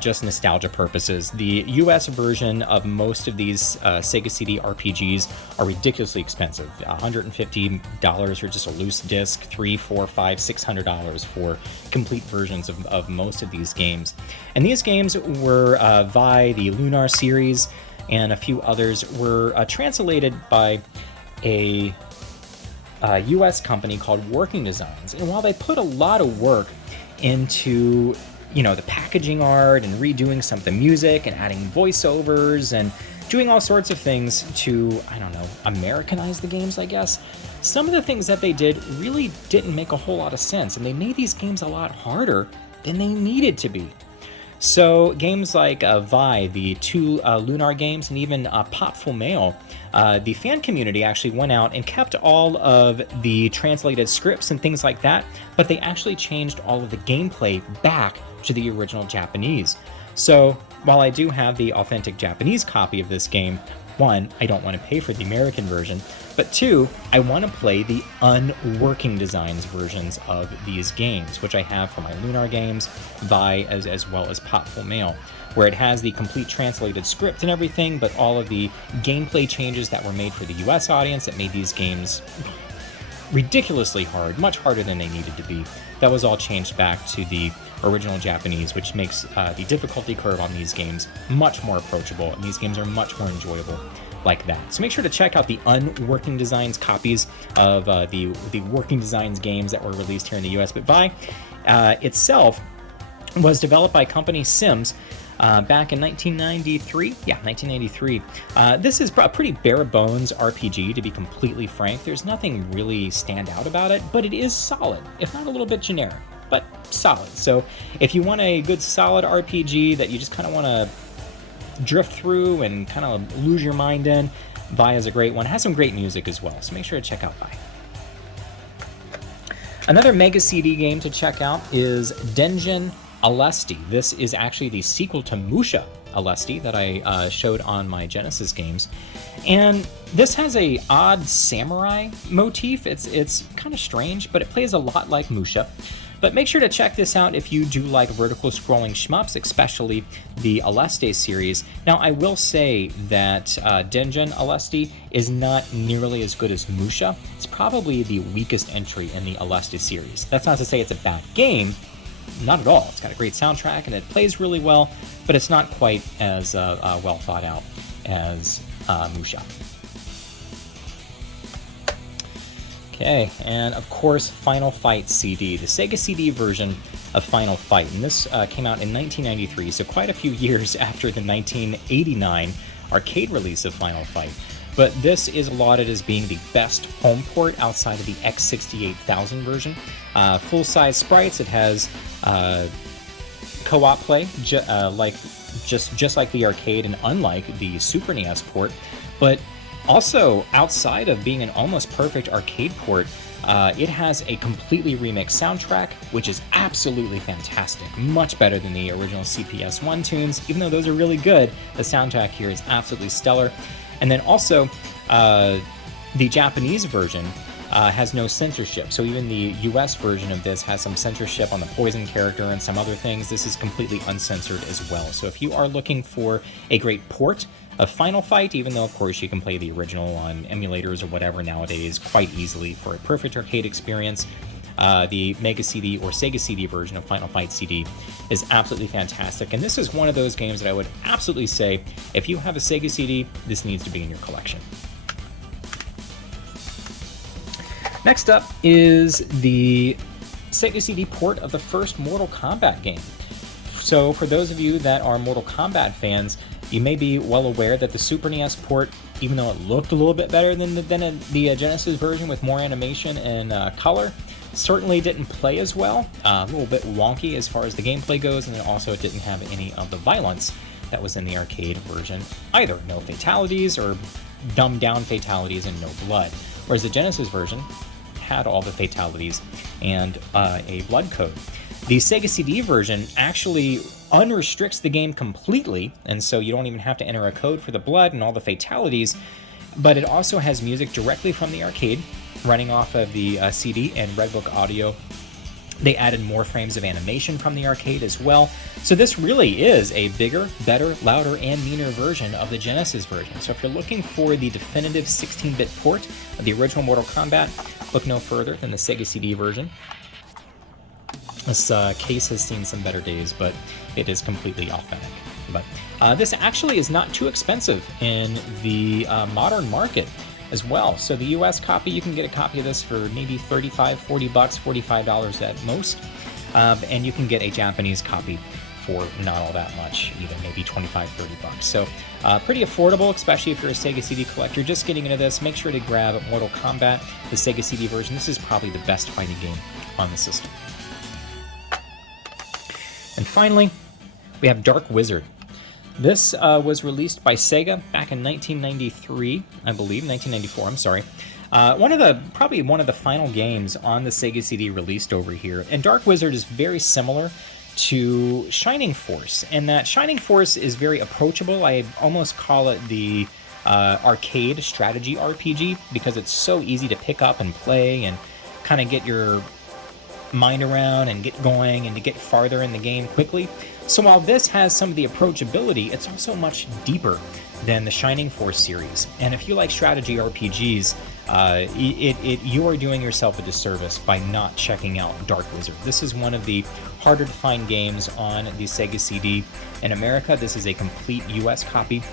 just nostalgia purposes. The US version of most of these Sega CD RPGs are ridiculously expensive. $150 for just a loose disc, $300, $400, $500, $600 for complete versions of most of these games. And these games were Vi, the Lunar series, and a few others were translated by a US company called Working Designs. And while they put a lot of work into the packaging art and redoing some of the music and adding voiceovers and doing all sorts of things to, Americanize the games, I guess, some of the things that they did really didn't make a whole lot of sense, and they made these games a lot harder than they needed to be. So games like Vi, the 2 Lunar games, and even Popful Mail, the fan community actually went out and kept all of the translated scripts and things like that, but they actually changed all of the gameplay back to the original Japanese. So while I do have the authentic Japanese copy of this game, 1, I don't want to pay for the American version, but 2, I want to play the unworking designs versions of these games, which I have for my Lunar games, Vi, as well as Popful Mail, where it has the complete translated script and everything, but all of the gameplay changes that were made for the US audience that made these games ridiculously hard, much harder than they needed to be. That was all changed back to the original Japanese, which makes the difficulty curve on these games much more approachable, and these games are much more enjoyable like that. So make sure to check out the unworking designs copies of the working designs games that were released here in the US. But Vi itself was developed by company Sims back in 1993. Yeah, 1993. This is a pretty bare bones RPG, to be completely frank. There's nothing really stand out about it, but it is solid, if not a little bit generic, but solid. So if you want a good solid RPG that you just kind of want to drift through and kind of lose your mind in, Vi is a great one. It has some great music as well, so make sure to check out Vi. Another Mega CD game to check out is Denjin Alesti. This is actually the sequel to Musha Alesti that I showed on my Genesis games. And this has a odd samurai motif. It's kind of strange, but it plays a lot like Musha. But make sure to check this out if you do like vertical scrolling shmups, especially the Aleste series. Now, I will say that Denjin Aleste is not nearly as good as Musha. It's probably the weakest entry in the Aleste series. That's not to say it's a bad game. Not at all. It's got a great soundtrack and it plays really well, but it's not quite as well thought out as Musha. Okay, and of course, Final Fight CD, the Sega CD version of Final Fight. And this came out in 1993, so quite a few years after the 1989 arcade release of Final Fight. But this is lauded as being the best home port outside of the X68000 version. Full-size sprites, it has co-op play, just like the arcade and unlike the Super NES port, but also, outside of being an almost perfect arcade port, it has a completely remixed soundtrack, which is absolutely fantastic. Much better than the original CPS-1 tunes. Even though those are really good, the soundtrack here is absolutely stellar. And then also, the Japanese version has no censorship. So even the US version of this has some censorship on the poison character and some other things. This is completely uncensored as well. So if you are looking for a great port of Final Fight, even though of course you can play the original on emulators or whatever nowadays quite easily for a perfect arcade experience, the Mega CD or Sega CD version of Final Fight CD is absolutely fantastic. And this is one of those games that I would absolutely say, if you have a Sega CD, this needs to be in your collection. Next up is the Sega CD port of the first Mortal Kombat game. So for those of you that are Mortal Kombat fans, you may be well aware that the Super NES port, even though it looked a little bit better than the Genesis version with more animation and color, certainly didn't play as well. A little bit wonky as far as the gameplay goes, and then also it didn't have any of the violence that was in the arcade version either. No fatalities or dumbed down fatalities and no blood. Whereas the Genesis version had all the fatalities and a blood code. The Sega CD version actually unrestricts the game completely, and so you don't even have to enter a code for the blood and all the fatalities, but it also has music directly from the arcade running off of the CD and Redbook audio. They added more frames of animation from the arcade as well. So this really is a bigger, better, louder, and meaner version of the Genesis version. So if you're looking for the definitive 16-bit port of the original Mortal Kombat, look no further than the Sega CD version. This case has seen some better days, but it is completely authentic. But this actually is not too expensive in the modern market as well. So the US copy, you can get a copy of this for maybe $35, $40, $45 at most. And you can get a Japanese copy for not all that much, either maybe $25, $30. So pretty affordable, especially if you're a Sega CD collector. Just getting into this, make sure to grab Mortal Kombat, the Sega CD version. This is probably the best fighting game on the system. And finally, we have Dark Wizard. This was released by Sega back in 1993, I believe, 1994, I'm sorry. Probably one of the final games on the Sega CD released over here. And Dark Wizard is very similar to Shining Force, and that Shining Force is very approachable. I almost call it the arcade strategy RPG because it's so easy to pick up and play and kind of get your mind around and get going and to get farther in the game quickly. So while this has some of the approachability, it's also much deeper than the Shining Force series. And if you like strategy RPGs, you are doing yourself a disservice by not checking out Dark Wizard. This is one of the harder to find games on the Sega CD. In America, this is a complete US copy.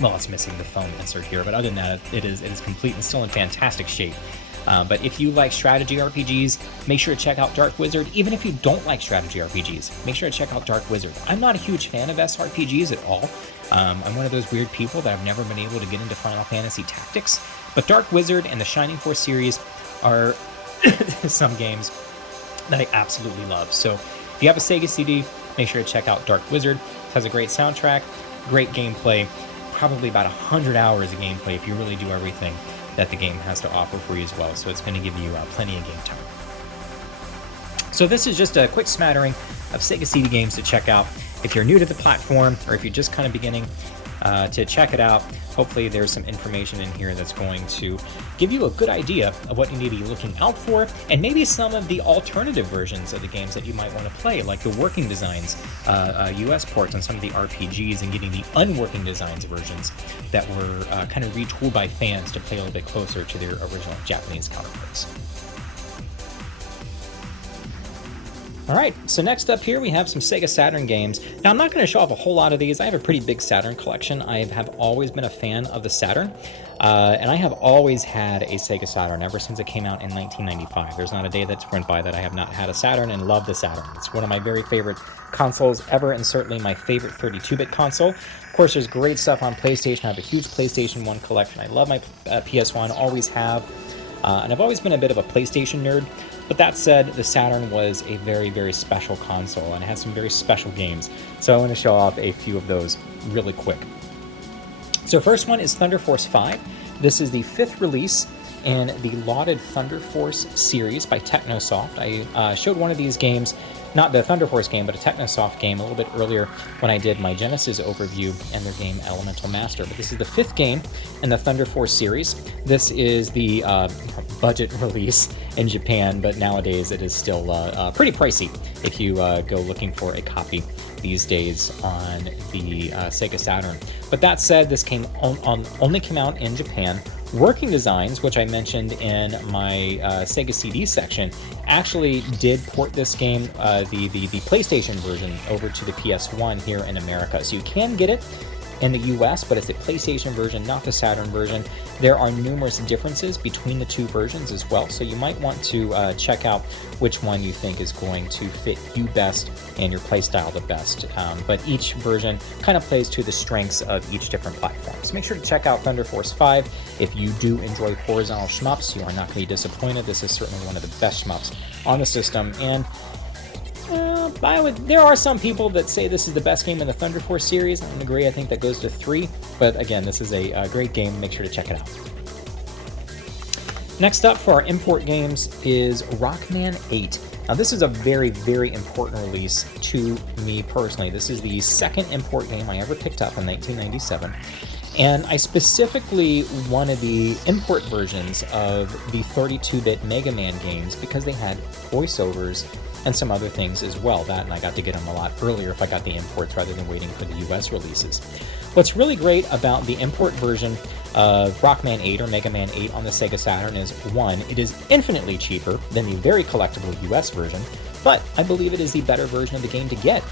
Well, it's missing the phone insert here, but other than that, it is complete and still in fantastic shape. But if you like strategy RPGs, make sure to check out Dark Wizard. Even if you don't like strategy RPGs, make sure to check out Dark Wizard. I'm not a huge fan of SRPGs at all. I'm one of those weird people that I've never been able to get into Final Fantasy Tactics. But Dark Wizard and the Shining Force series are some games that I absolutely love. So if you have a Sega CD, make sure to check out Dark Wizard. It has a great soundtrack, great gameplay, probably about 100 hours of gameplay if you really do everything that the game has to offer for you as well. So it's going to give you plenty of game time. So this is just a quick smattering of Sega CD games to check out. If you're new to the platform, or if you're just kind of beginning to check it out, Hopefully there's some information in here that's going to give you a good idea of what you need to be looking out for, and maybe some of the alternative versions of the games that you might want to play, like the working designs, US ports on some of the RPGs, and getting the unworking designs versions that were kind of retooled by fans to play a little bit closer to their original Japanese counterparts. Alright, so next up here we have some Sega Saturn games. Now I'm not going to show off a whole lot of these. I have a pretty big Saturn collection. I have always been a fan of the Saturn, and I have always had a Sega Saturn ever since it came out in 1995. There's not a day that's went by that I have not had a Saturn, and love the Saturn. It's one of my very favorite consoles ever, and certainly my favorite 32-bit console. Of course, there's great stuff on PlayStation. I have a huge PlayStation 1 collection. I love my PS1, always have, and I've always been a bit of a PlayStation nerd. But that said, the Saturn was a very, very special console, and it had some very special games. So I want to show off a few of those really quick. So first one is Thunder Force 5. This is the 5th release in the lauded Thunder Force series by Technosoft. I showed one of these games, not the Thunder Force game, but a Technosoft game a little bit earlier when I did my Genesis overview and their game Elemental Master. But this is the 5th game in the Thunder Force series. This is the budget release in Japan, but nowadays it is still pretty pricey if you go looking for a copy these days on the Sega Saturn. But that said, this only came out in Japan. Working Designs, which I mentioned in my Sega CD section, actually did port this game, the PlayStation version, over to the PS1 here in America. So you can get it in the US, but it's the PlayStation version, not the Saturn version. There are numerous differences between the two versions as well, so you might want to check out which one you think is going to fit you best and your playstyle the best. But each version kind of plays to the strengths of each different platform. So make sure to check out Thunder Force 5. If you do enjoy horizontal shmups, you are not going to be disappointed. This is certainly one of the best shmups on the system, and there are some people that say this is the best game in the Thunder Force series. I don't agree. I think that goes to 3. But again, this is a great game. Make sure to check it out. Next up for our import games is Rockman 8. Now this is a very, very important release to me personally. This is the 2nd import game I ever picked up in 1997. And I specifically wanted the import versions of the 32-bit Mega Man games because they had voiceovers and some other things as well. That, and I got to get them a lot earlier if I got the imports rather than waiting for the US releases. What's really great about the import version of Rockman 8 or Mega Man 8 on the Sega Saturn is, one, it is infinitely cheaper than the very collectible US version, but I believe it is the better version of the game to get.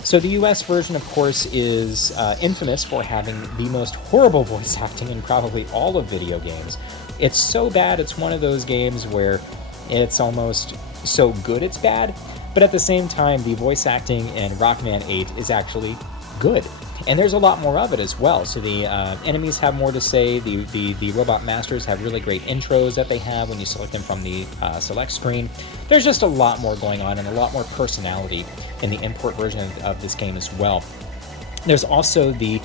So the US version, of course, is infamous for having the most horrible voice acting in probably all of video games. It's so bad, it's one of those games where it's almost so good it's bad, but at the same time, the voice acting in Rockman 8 is actually good. And there's a lot more of it as well. So the enemies have more to say. The robot masters have really great intros that they have when you select them from the select screen. There's just a lot more going on and a lot more personality in the import version of this game as well. There's also the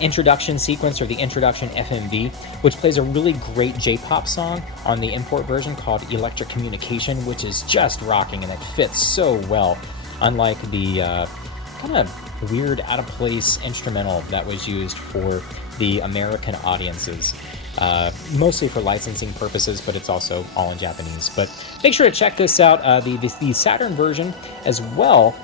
introduction sequence, or the introduction FMV, which plays a really great J-pop song on the import version called Electric Communication, which is just rocking and it fits so well, unlike the kind of weird, out-of-place instrumental that was used for the American audiences, mostly for licensing purposes, but it's also all in Japanese. But make sure to check this out, the Saturn version as well,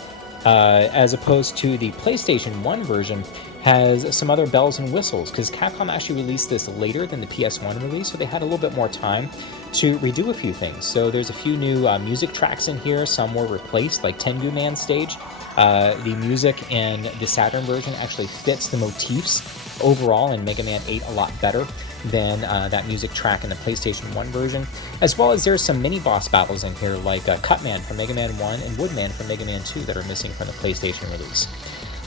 as opposed to the PlayStation 1 version, has some other bells and whistles, because Capcom actually released this later than the PS1 release, so they had a little bit more time to redo a few things. So there's a few new music tracks in here, some were replaced, like Tengu Man Stage. The music in the Saturn version actually fits the motifs overall in Mega Man 8 a lot better than that music track in the PlayStation 1 version, as well as there's some mini-boss battles in here, like Cutman from Mega Man 1 and Woodman from Mega Man 2 that are missing from the PlayStation release.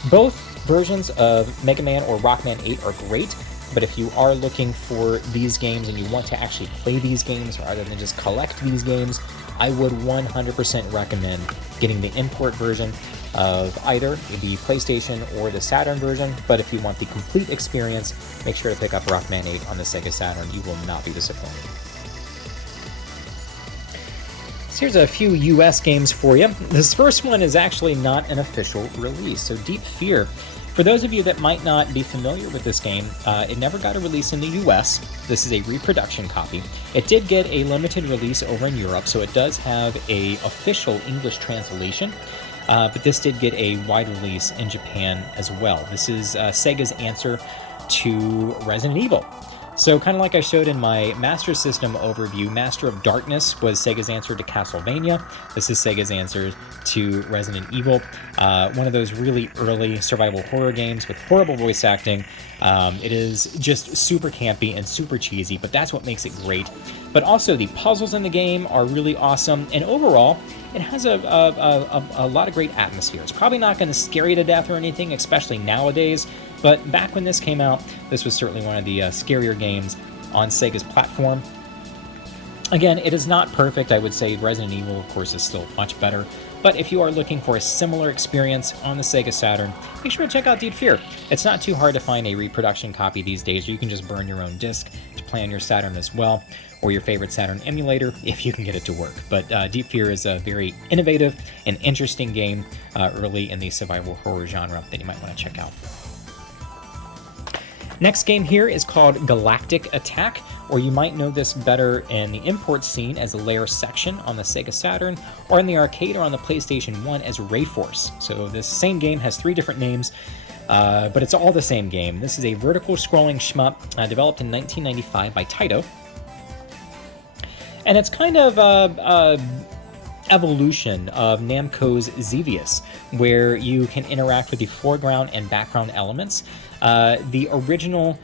Both versions of Mega Man or Rockman 8 are great, but if you are looking for these games and you want to actually play these games rather than just collect these games, I would 100% recommend getting the import version of either the PlayStation or the Saturn version. But if you want the complete experience, make sure to pick up Rockman 8 on the Sega Saturn. You will not be disappointed. So here's a few US games for you. This first one is actually not an official release. So Deep Fear For those of you that might not be familiar with this game, it never got a release in the US. This is a reproduction copy. It did get a limited release over in Europe, so it does have a official English translation, but this did get a wide release in Japan as well. This is Sega's answer to Resident Evil. So kind of like I showed in my Master System overview, Master of Darkness was Sega's answer to Castlevania. This is Sega's answer to Resident Evil. One of those really early survival horror games with horrible voice acting. It is just super campy and super cheesy, but that's what makes it great. But also the puzzles in the game are really awesome, and overall, it has a lot of great atmosphere. It's probably not going to scare you to death or anything, especially nowadays, but back when this came out, this was certainly one of the scarier games on Sega's platform. Again, it is not perfect. I would say Resident Evil, of course, is still much better. But if you are looking for a similar experience on the Sega Saturn, make sure to check out Deep Fear. It's not too hard to find a reproduction copy these days, or you can just burn your own disc to play on your Saturn as well, or your favorite Saturn emulator if you can get it to work. But Deep Fear is a very innovative and interesting game early in the survival horror genre that you might want to check out. Next game here is called Galactic Attack, or you might know this better in the import scene as the Layer section on the Sega Saturn, or in the arcade or on the PlayStation 1 as Rayforce. So this same game has 3 different names, but it's all the same game. This is a vertical scrolling shmup developed in 1995 by Taito. And it's kind of evolution of Namco's Xevious, where you can interact with the foreground and background elements. The original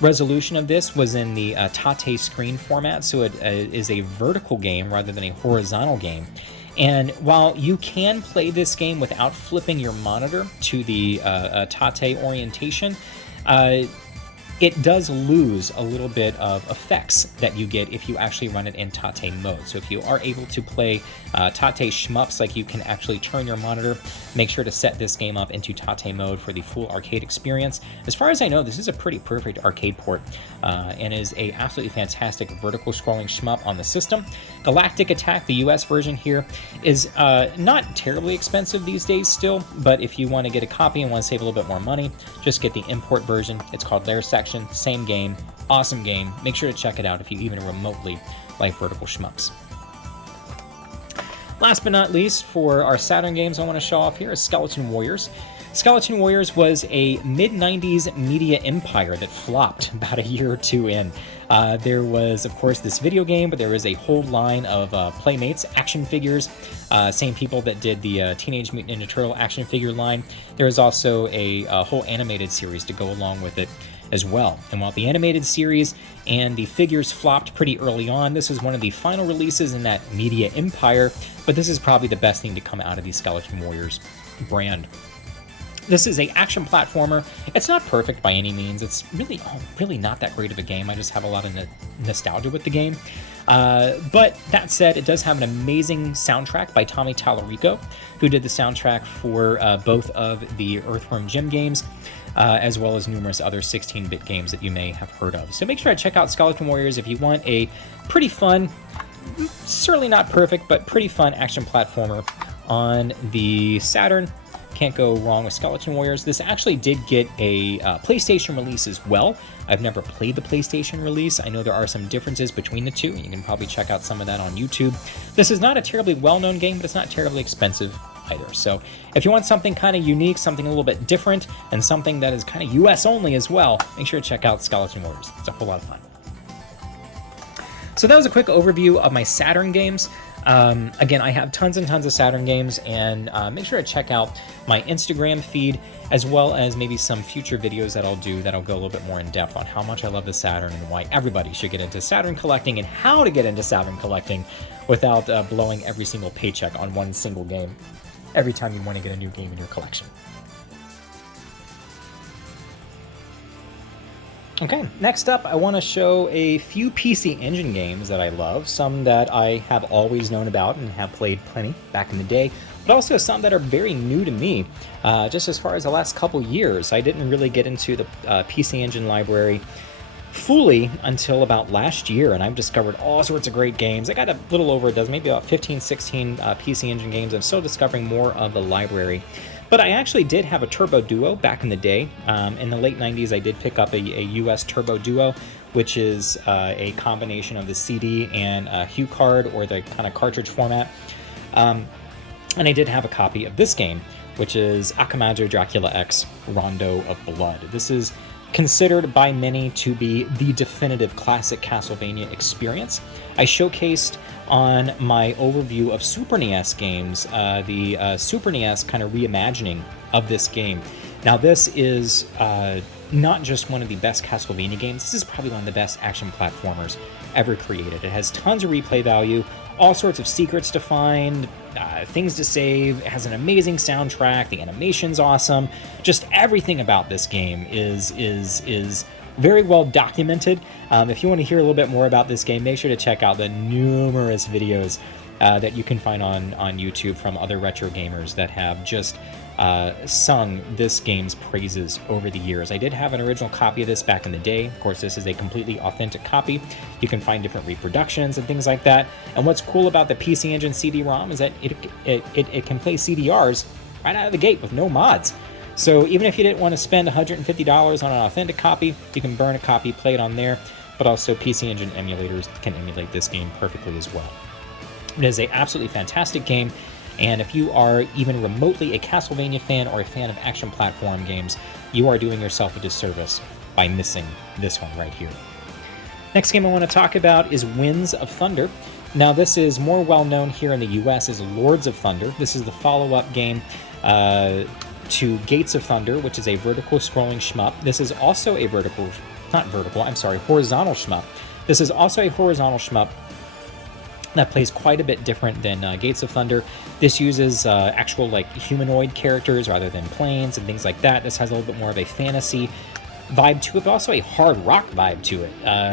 resolution of this was in the Tate screen format, so it is a vertical game rather than a horizontal game. And while you can play this game without flipping your monitor to the Tate orientation, it does lose a little bit of effects that you get if you actually run it in Tate mode. So if you are able to play Tate shmups, like you can actually turn your monitor, make sure to set this game up into Tate mode for the full arcade experience. As far as I know, this is a pretty perfect arcade port and is a absolutely fantastic vertical scrolling shmup on the system. Galactic Attack, the US version here, is not terribly expensive these days still, but if you want to get a copy and want to save a little bit more money, just get the import version. It's called Layer Section. Same game, awesome game. Make sure to check it out if you even remotely like vertical shmups. Last but not least, for our Saturn games I want to show off here is Skeleton Warriors. Skeleton Warriors was a mid-90s media empire that flopped about a year or two in. There was, of course, this video game, but there was a whole line of Playmates action figures, same people that did the Teenage Mutant Ninja Turtle action figure line. There was also a whole animated series to go along with it as well. And while the animated series and the figures flopped pretty early on, this was one of the final releases in that media empire, but this is probably the best thing to come out of the Skeleton Warriors brand. This is an action platformer. It's not perfect by any means. It's really not that great of a game. I just have a lot of nostalgia with the game. But that said, it does have an amazing soundtrack by Tommy Tallarico, who did the soundtrack for both of the Earthworm Jim games, as well as numerous other 16-bit games that you may have heard of. So make sure to check out Skeleton Warriors if you want a pretty fun, certainly not perfect, but pretty fun action platformer on the Saturn. Can't go wrong with Skeleton Warriors. This actually did get a PlayStation release as well. I've never played the PlayStation release. I know there are some differences between the two, and you can probably check out some of that on YouTube. This is not a terribly well-known game, but it's not terribly expensive either. So if you want something kind of unique, something a little bit different, and something that is kind of US only as well, make sure to check out Skeleton Warriors. It's a whole lot of fun. So that was a quick overview of my Saturn games. Again, I have tons and tons of Saturn games, and make sure to check out my Instagram feed, as well as maybe some future videos that I'll do that'll go a little bit more in depth on how much I love the Saturn and why everybody should get into Saturn collecting and how to get into Saturn collecting without blowing every single paycheck on one single game every time you want to get a new game in your collection. Okay, next up, I want to show a few PC Engine games that I love, some that I have always known about and have played plenty back in the day, but also some that are very new to me, just as far as the last couple years. I didn't really get into the PC Engine library fully until about last year, and I've discovered all sorts of great games. I got a little over a dozen, maybe about 15, 16 PC Engine games. I'm still discovering more of the library. But I actually did have a Turbo Duo back in the day. In the late 90s, I did pick up a US Turbo Duo, which is a combination of the CD and Hue card, or the kind of cartridge format. And I did have a copy of this game, which is Akamajo Dracula X Rondo of Blood. This is considered by many to be the definitive classic Castlevania experience. I showcased on my overview of Super NES games the Super NES kind of reimagining of this game. Now, this is not just one of the best Castlevania games, this is probably one of the best action platformers ever created. It has tons of replay value, all sorts of secrets to find, things to save. It has an amazing soundtrack, the animation's awesome. Just everything about this game is very well documented. If you want to hear a little bit more about this game, make sure to check out the numerous videos that you can find on YouTube from other retro gamers that have just sung this game's praises over the years. I did have an original copy of this back in the day. Of course, this is a completely authentic copy. You can find different reproductions and things like that. And what's cool about the PC Engine CD-ROM is that it can play CDRs right out of the gate with no mods. So even if you didn't want to spend $150 on an authentic copy, you can burn a copy, play it on there, but also PC Engine emulators can emulate this game perfectly as well. It is an absolutely fantastic game, and if you are even remotely a Castlevania fan or a fan of action platform games, you are doing yourself a disservice by missing this one right here. Next game I want to talk about is Winds of Thunder. Now, this is more well known here in the US as Lords of Thunder. This is the follow-up game to Gates of Thunder, which is a vertical scrolling shmup. This is also a horizontal shmup. This is also a horizontal shmup that plays quite a bit different than Gates of Thunder. This uses actual like humanoid characters rather than planes and things like that. This has a little bit more of a fantasy vibe to it, but also a hard rock vibe to it.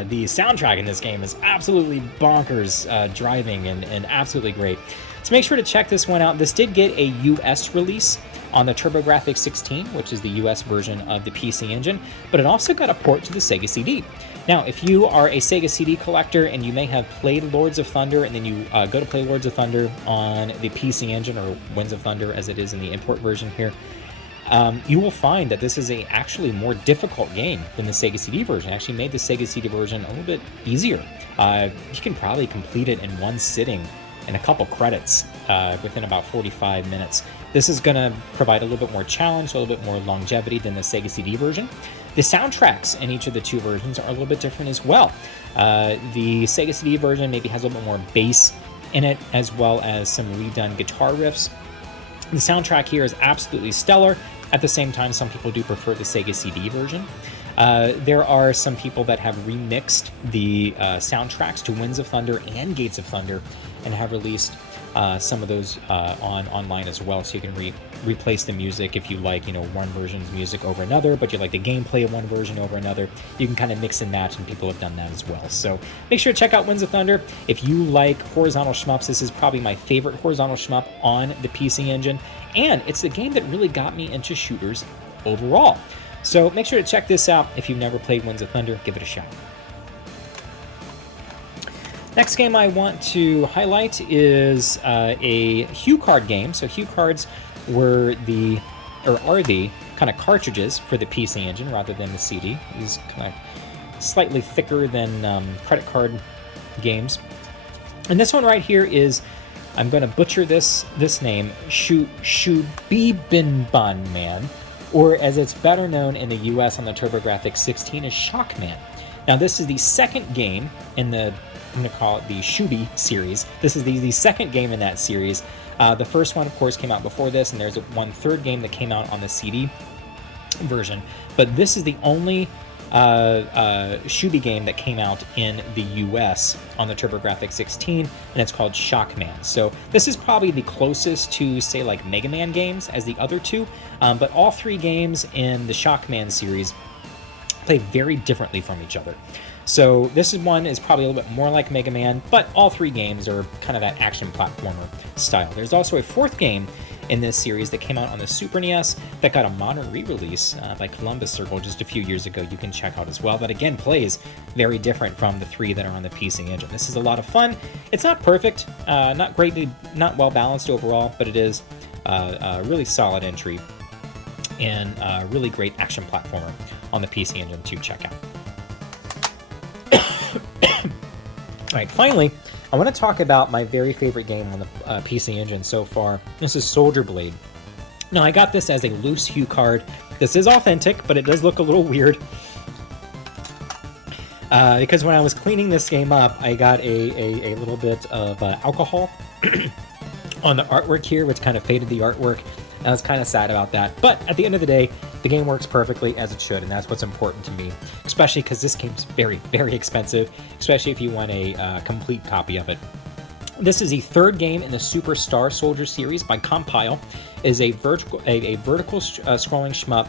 The soundtrack in this game is absolutely bonkers, driving and absolutely great. So make sure to check this one out. This did get a US release on the TurboGrafx 16, which is the US version of the PC Engine, but it also got a port to the Sega CD. Now, if you are a Sega CD collector and you may have played Lords of Thunder and then you go to play Lords of Thunder on the PC Engine, or Winds of Thunder as it is in the import version here, you will find that this is a actually more difficult game than the Sega CD version. It actually made the Sega CD version a little bit easier. You can probably complete it in one sitting and a couple credits within about 45 minutes. This is going to provide a little bit more challenge, a little bit more longevity than the Sega CD version. The soundtracks in each of the two versions are a little bit different as well. The Sega CD version maybe has a little bit more bass in it, as well as some redone guitar riffs. The soundtrack here is absolutely stellar. At the same time, some people do prefer the Sega CD version. There are some people that have remixed the soundtracks to Winds of Thunder and Gates of Thunder and have released some of those online as well, so you can replace the music if you like, one version's music over another, but you like the gameplay of one version over another. You can kind of mix and match, and people have done that as well. So make sure to check out Winds of Thunder. If you like horizontal shmups, this is probably my favorite horizontal shmup on the PC Engine, and it's the game that really got me into shooters overall. So make sure to check this out. If you've never played Winds of Thunder, give it a shot. Next game I want to highlight is a Hue card game. So Hue cards are the kind of cartridges for the PC Engine rather than the CD. These kind of slightly thicker than credit card games. And this one right here is, I'm going to butcher this name, Shubibinban Man, or as it's better known in the US on the TurboGrafx 16 as Shockman. Now, this is the second game in the, I'm going to call it the Shubi series. This is the second game in that series. The first one, of course, came out before this, and there's one third game that came out on the CD version. But this is the only Shubi game that came out in the US on the TurboGrafx 16, and it's called Shockman. So this is probably the closest to, say, like Mega Man games as the other two, but all three games in the Shockman series play very differently from each other. So this one is probably a little bit more like Mega Man, but all three games are kind of that action platformer style. There's also a fourth game in this series that came out on the Super NES that got a modern re-release by Columbus Circle just a few years ago. You can check out as well. But again, plays very different from the three that are on the PC Engine. This is a lot of fun. It's not perfect, not great, not well balanced overall, but it is really solid entry and really great action platformer on the PC Engine to check out. All right, finally, I want to talk about my very favorite game on the PC Engine so far. This is Soldier Blade. Now, I got this as a loose hue card. This is authentic, but it does look a little weird. Because when I was cleaning this game up, I got a little bit of alcohol on the artwork here, which kind of faded the artwork. I was kind of sad about that. But at the end of the day, the game works perfectly as it should, and that's what's important to me. Especially because this game's very, very expensive, especially if you want a complete copy of it. This is the third game in the Super Star Soldier series by Compile. It is a vertical scrolling shmup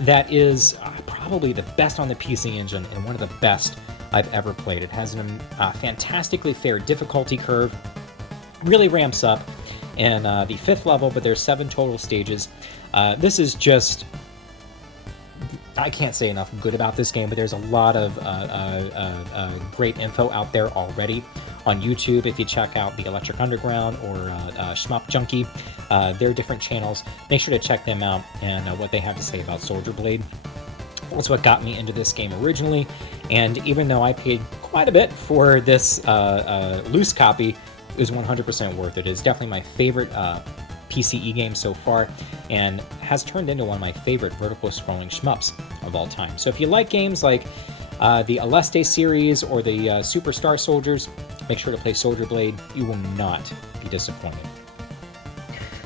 that is probably the best on the PC Engine and one of the best I've ever played. It has a fantastically fair difficulty curve, really ramps up in the 5th level, but there's 7 total stages. This is just, I can't say enough good about this game, but there's a lot of great info out there already on YouTube. If you check out the Electric Underground or Shmup Junkie, their different channels, make sure to check them out and what they have to say about Soldier Blade. That's what got me into this game originally, and even though I paid quite a bit for this loose copy, it was 100% worth it. It is definitely my favorite PCE game so far, and has turned into one of my favorite vertical scrolling shmups of all time. So if you like games like the Aleste series or the Superstar Soldiers, make sure to play Soldier Blade. You will not be disappointed.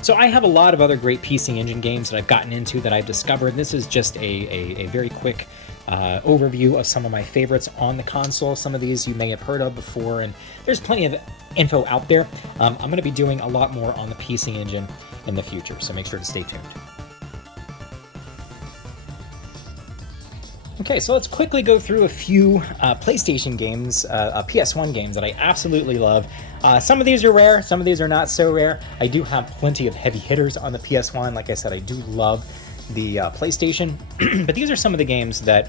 So I have a lot of other great PC Engine games that I've gotten into that I've discovered. This is just a very quick overview of some of my favorites on the console. Some of these you may have heard of before, and there's plenty of info out there. I'm going to be doing a lot more on the PC Engine in the future, so make sure to stay tuned. Okay, so let's quickly go through a few PlayStation games, PS1 games that I absolutely love. Some of these are rare, some of these are not so rare. I do have plenty of heavy hitters on the PS1. Like I said, I do love the PlayStation, but these are some of the games that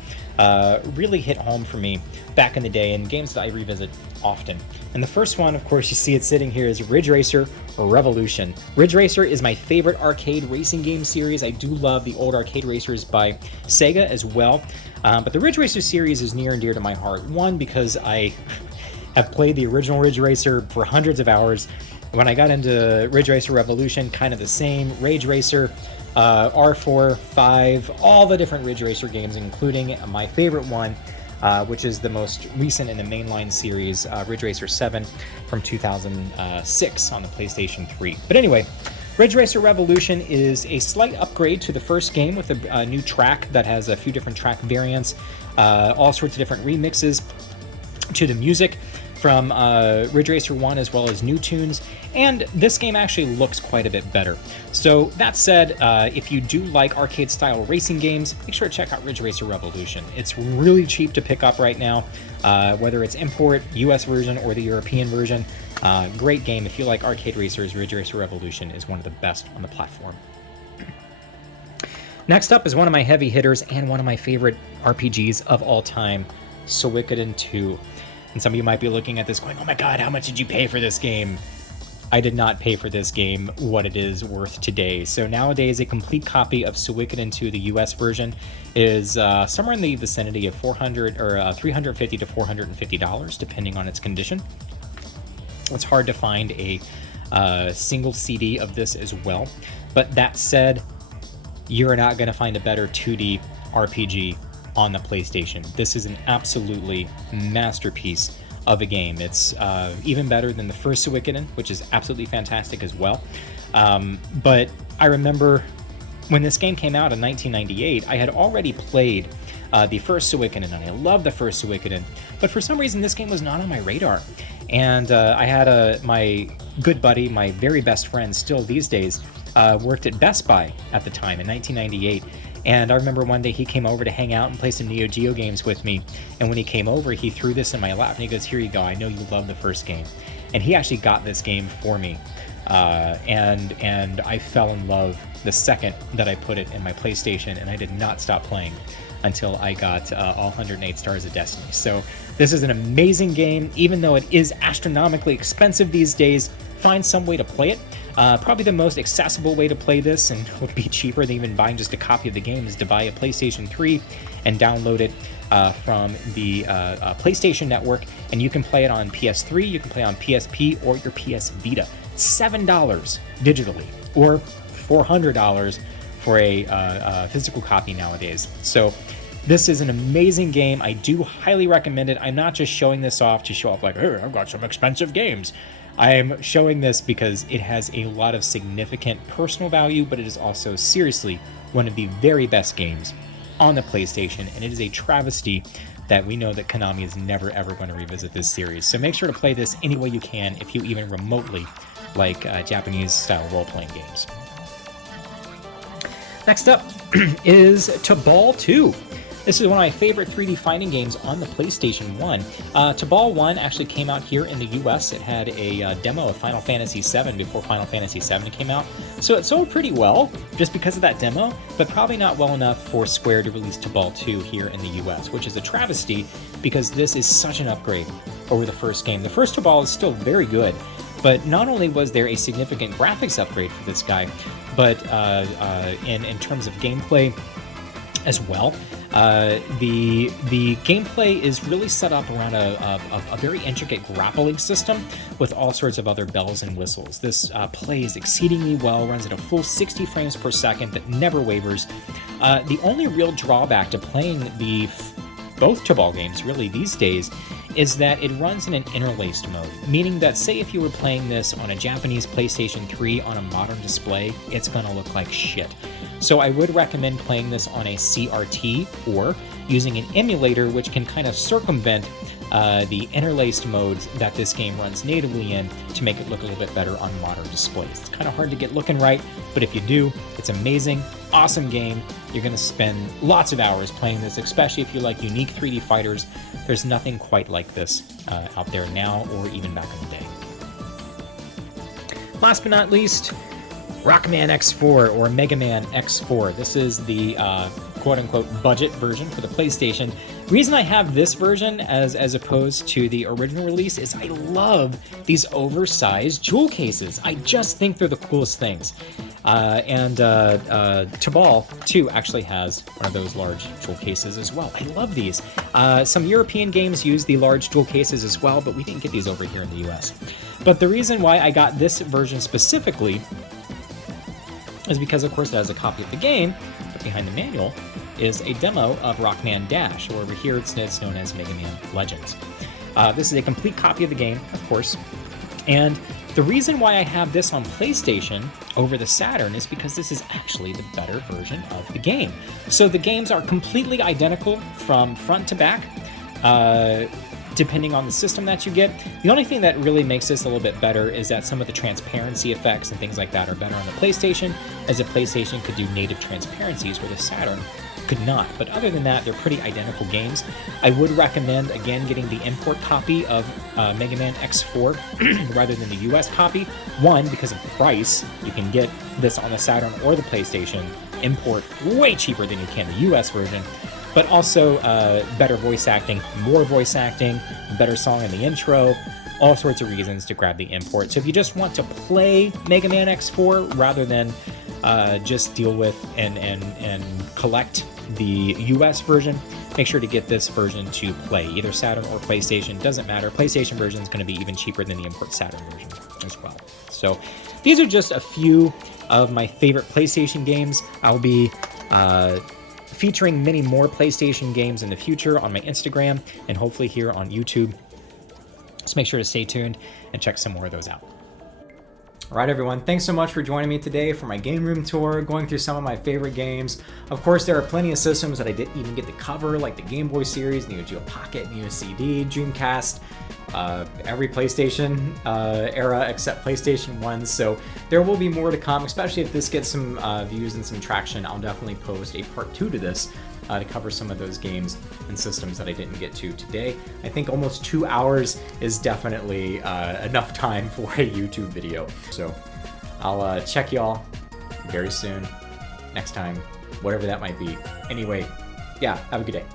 really hit home for me back in the day, and games that I revisit often. And the first one, of course, you see it sitting here, is Ridge Racer Revolution. Ridge Racer is my favorite arcade racing game series. I do love the old arcade racers by Sega as well, but the Ridge Racer series is near and dear to my heart. One, because I have played the original Ridge Racer for hundreds of hours. When I got into Ridge Racer Revolution, kind of the same. Rage Racer, R4, 5, all the different Ridge Racer games, including my favorite one, which is the most recent in the mainline series, Ridge Racer 7 from 2006 on the PlayStation 3. But anyway, Ridge Racer Revolution is a slight upgrade to the first game with a new track that has a few different track variants, all sorts of different remixes to the music from Ridge Racer 1, as well as new tunes, and this game actually looks quite a bit better. So that said, if you do like arcade-style racing games, make sure to check out Ridge Racer Revolution. It's really cheap to pick up right now, whether it's import, US version, or the European version. Great game. If you like arcade racers, Ridge Racer Revolution is one of the best on the platform. Next up is one of my heavy hitters and one of my favorite RPGs of all time, Suikoden 2. And some of you might be looking at this going, oh my god, how much did you pay for this game? I did not pay for this game what it is worth today. So nowadays, a complete copy of Suikoden 2, the US version, is somewhere in the vicinity of $400 or $350 to $450, depending on its condition. It's hard to find a single CD of this as well. But that said, you're not going to find a better 2D RPG on the PlayStation. This is an absolutely masterpiece of a game. It's even better than the first Suikoden, which is absolutely fantastic as well. But I remember when this game came out in 1998, I had already played the first Suikoden, and I loved the first Suikoden, but for some reason this game was not on my radar. And I had my good buddy, my very best friend still these days, worked at Best Buy at the time in 1998. And I remember one day he came over to hang out and play some Neo-Geo games with me. And when he came over, he threw this in my lap and he goes, here you go, I know you love the first game. And he actually got this game for me. And I fell in love the second that I put it in my PlayStation, and I did not stop playing until I got all 108 stars of Destiny. So this is an amazing game, even though it is astronomically expensive these days. Find some way to play it. Probably the most accessible way to play this, and would be cheaper than even buying just a copy of the game, is to buy a PlayStation 3 and download it from the PlayStation Network, and you can play it on PS3, you can play on PSP, or your PS Vita. $7 digitally, or $400 for a physical copy nowadays. So this is an amazing game. I do highly recommend it. I'm not just showing this off to show off like, hey, I've got some expensive games. I am showing this because it has a lot of significant personal value, but it is also seriously one of the very best games on the PlayStation, and it is a travesty that we know that Konami is never ever going to revisit this series. So make sure to play this any way you can if you even remotely like Japanese-style role-playing games. Next up is Tobal 2. This is one of my favorite 3D fighting games on the PlayStation 1. Tobal 1 actually came out here in the US. It had a demo of Final Fantasy VII before Final Fantasy VII came out. So it sold pretty well just because of that demo, but probably not well enough for Square to release Tobal 2 here in the US, which is a travesty because this is such an upgrade over the first game. The first Tobal is still very good, but not only was there a significant graphics upgrade for this guy, but in terms of gameplay as well. The gameplay is really set up around a very intricate grappling system with all sorts of other bells and whistles. This plays exceedingly well, runs at a full 60 frames per second that never wavers. The only real drawback to playing both Tobal games really these days is that it runs in an interlaced mode, meaning that say if you were playing this on a Japanese PlayStation 3 on a modern display, it's gonna look like shit. So I would recommend playing this on a CRT or using an emulator which can kind of circumvent the interlaced modes that this game runs natively in to make it look a little bit better on modern displays. It's kind of hard to get looking right, but if you do, it's amazing, awesome game. You're going to spend lots of hours playing this, especially if you like unique 3D fighters. There's nothing quite like this out there now or even back in the day. Last but not least, Rockman X4 or Mega Man X4. This is the quote-unquote budget version for the PlayStation. The reason I have this version as opposed to the original release is I love these oversized jewel cases. I just think they're the coolest things. Tobal 2 actually has one of those large jewel cases as well. I love these. Some European games use the large jewel cases as well, but we didn't get these over here in the US. But the reason why I got this version specifically is because, of course, it has a copy of the game, but behind the manual is a demo of Rockman Dash, or over here it's known as Mega Man Legends. This is a complete copy of the game, of course, and the reason why I have this on PlayStation over the Saturn is because this is actually the better version of the game. So the games are completely identical from front to back, depending on the system that you get. The only thing that really makes this a little bit better is that some of the transparency effects and things like that are better on the PlayStation, as the PlayStation could do native transparencies where the Saturn could not. But other than that, they're pretty identical games. I would recommend, again, getting the import copy of Mega Man X4 rather than the US copy. One, because of price. You can get this on the Saturn or the PlayStation import way cheaper than you can the US version. But also better voice acting, more voice acting, better song in the intro, all sorts of reasons to grab the import. So if you just want to play Mega Man X4 rather than just deal with and collect the US version, make sure to get this version to play, either Saturn or PlayStation, doesn't matter. PlayStation version is going to be even cheaper than the import Saturn version as well. So these are just a few of my favorite PlayStation games. I'll be featuring many more PlayStation games in the future on my Instagram and hopefully here on YouTube. So make sure to stay tuned and check some more of those out. All right, everyone, thanks so much for joining me today for my game room tour, going through some of my favorite games. Of course, there are plenty of systems that I didn't even get to cover, like the Game Boy series, Neo-Geo Pocket, Neo CD, Dreamcast, every PlayStation era except PlayStation 1. So there will be more to come, especially if this gets some views and some traction. I'll definitely post a part 2 to this to cover some of those games and systems that I didn't get to today. I think almost 2 hours is definitely enough time for a YouTube video. So I'll check y'all very soon, next time, whatever that might be. Anyway, yeah, have a good day.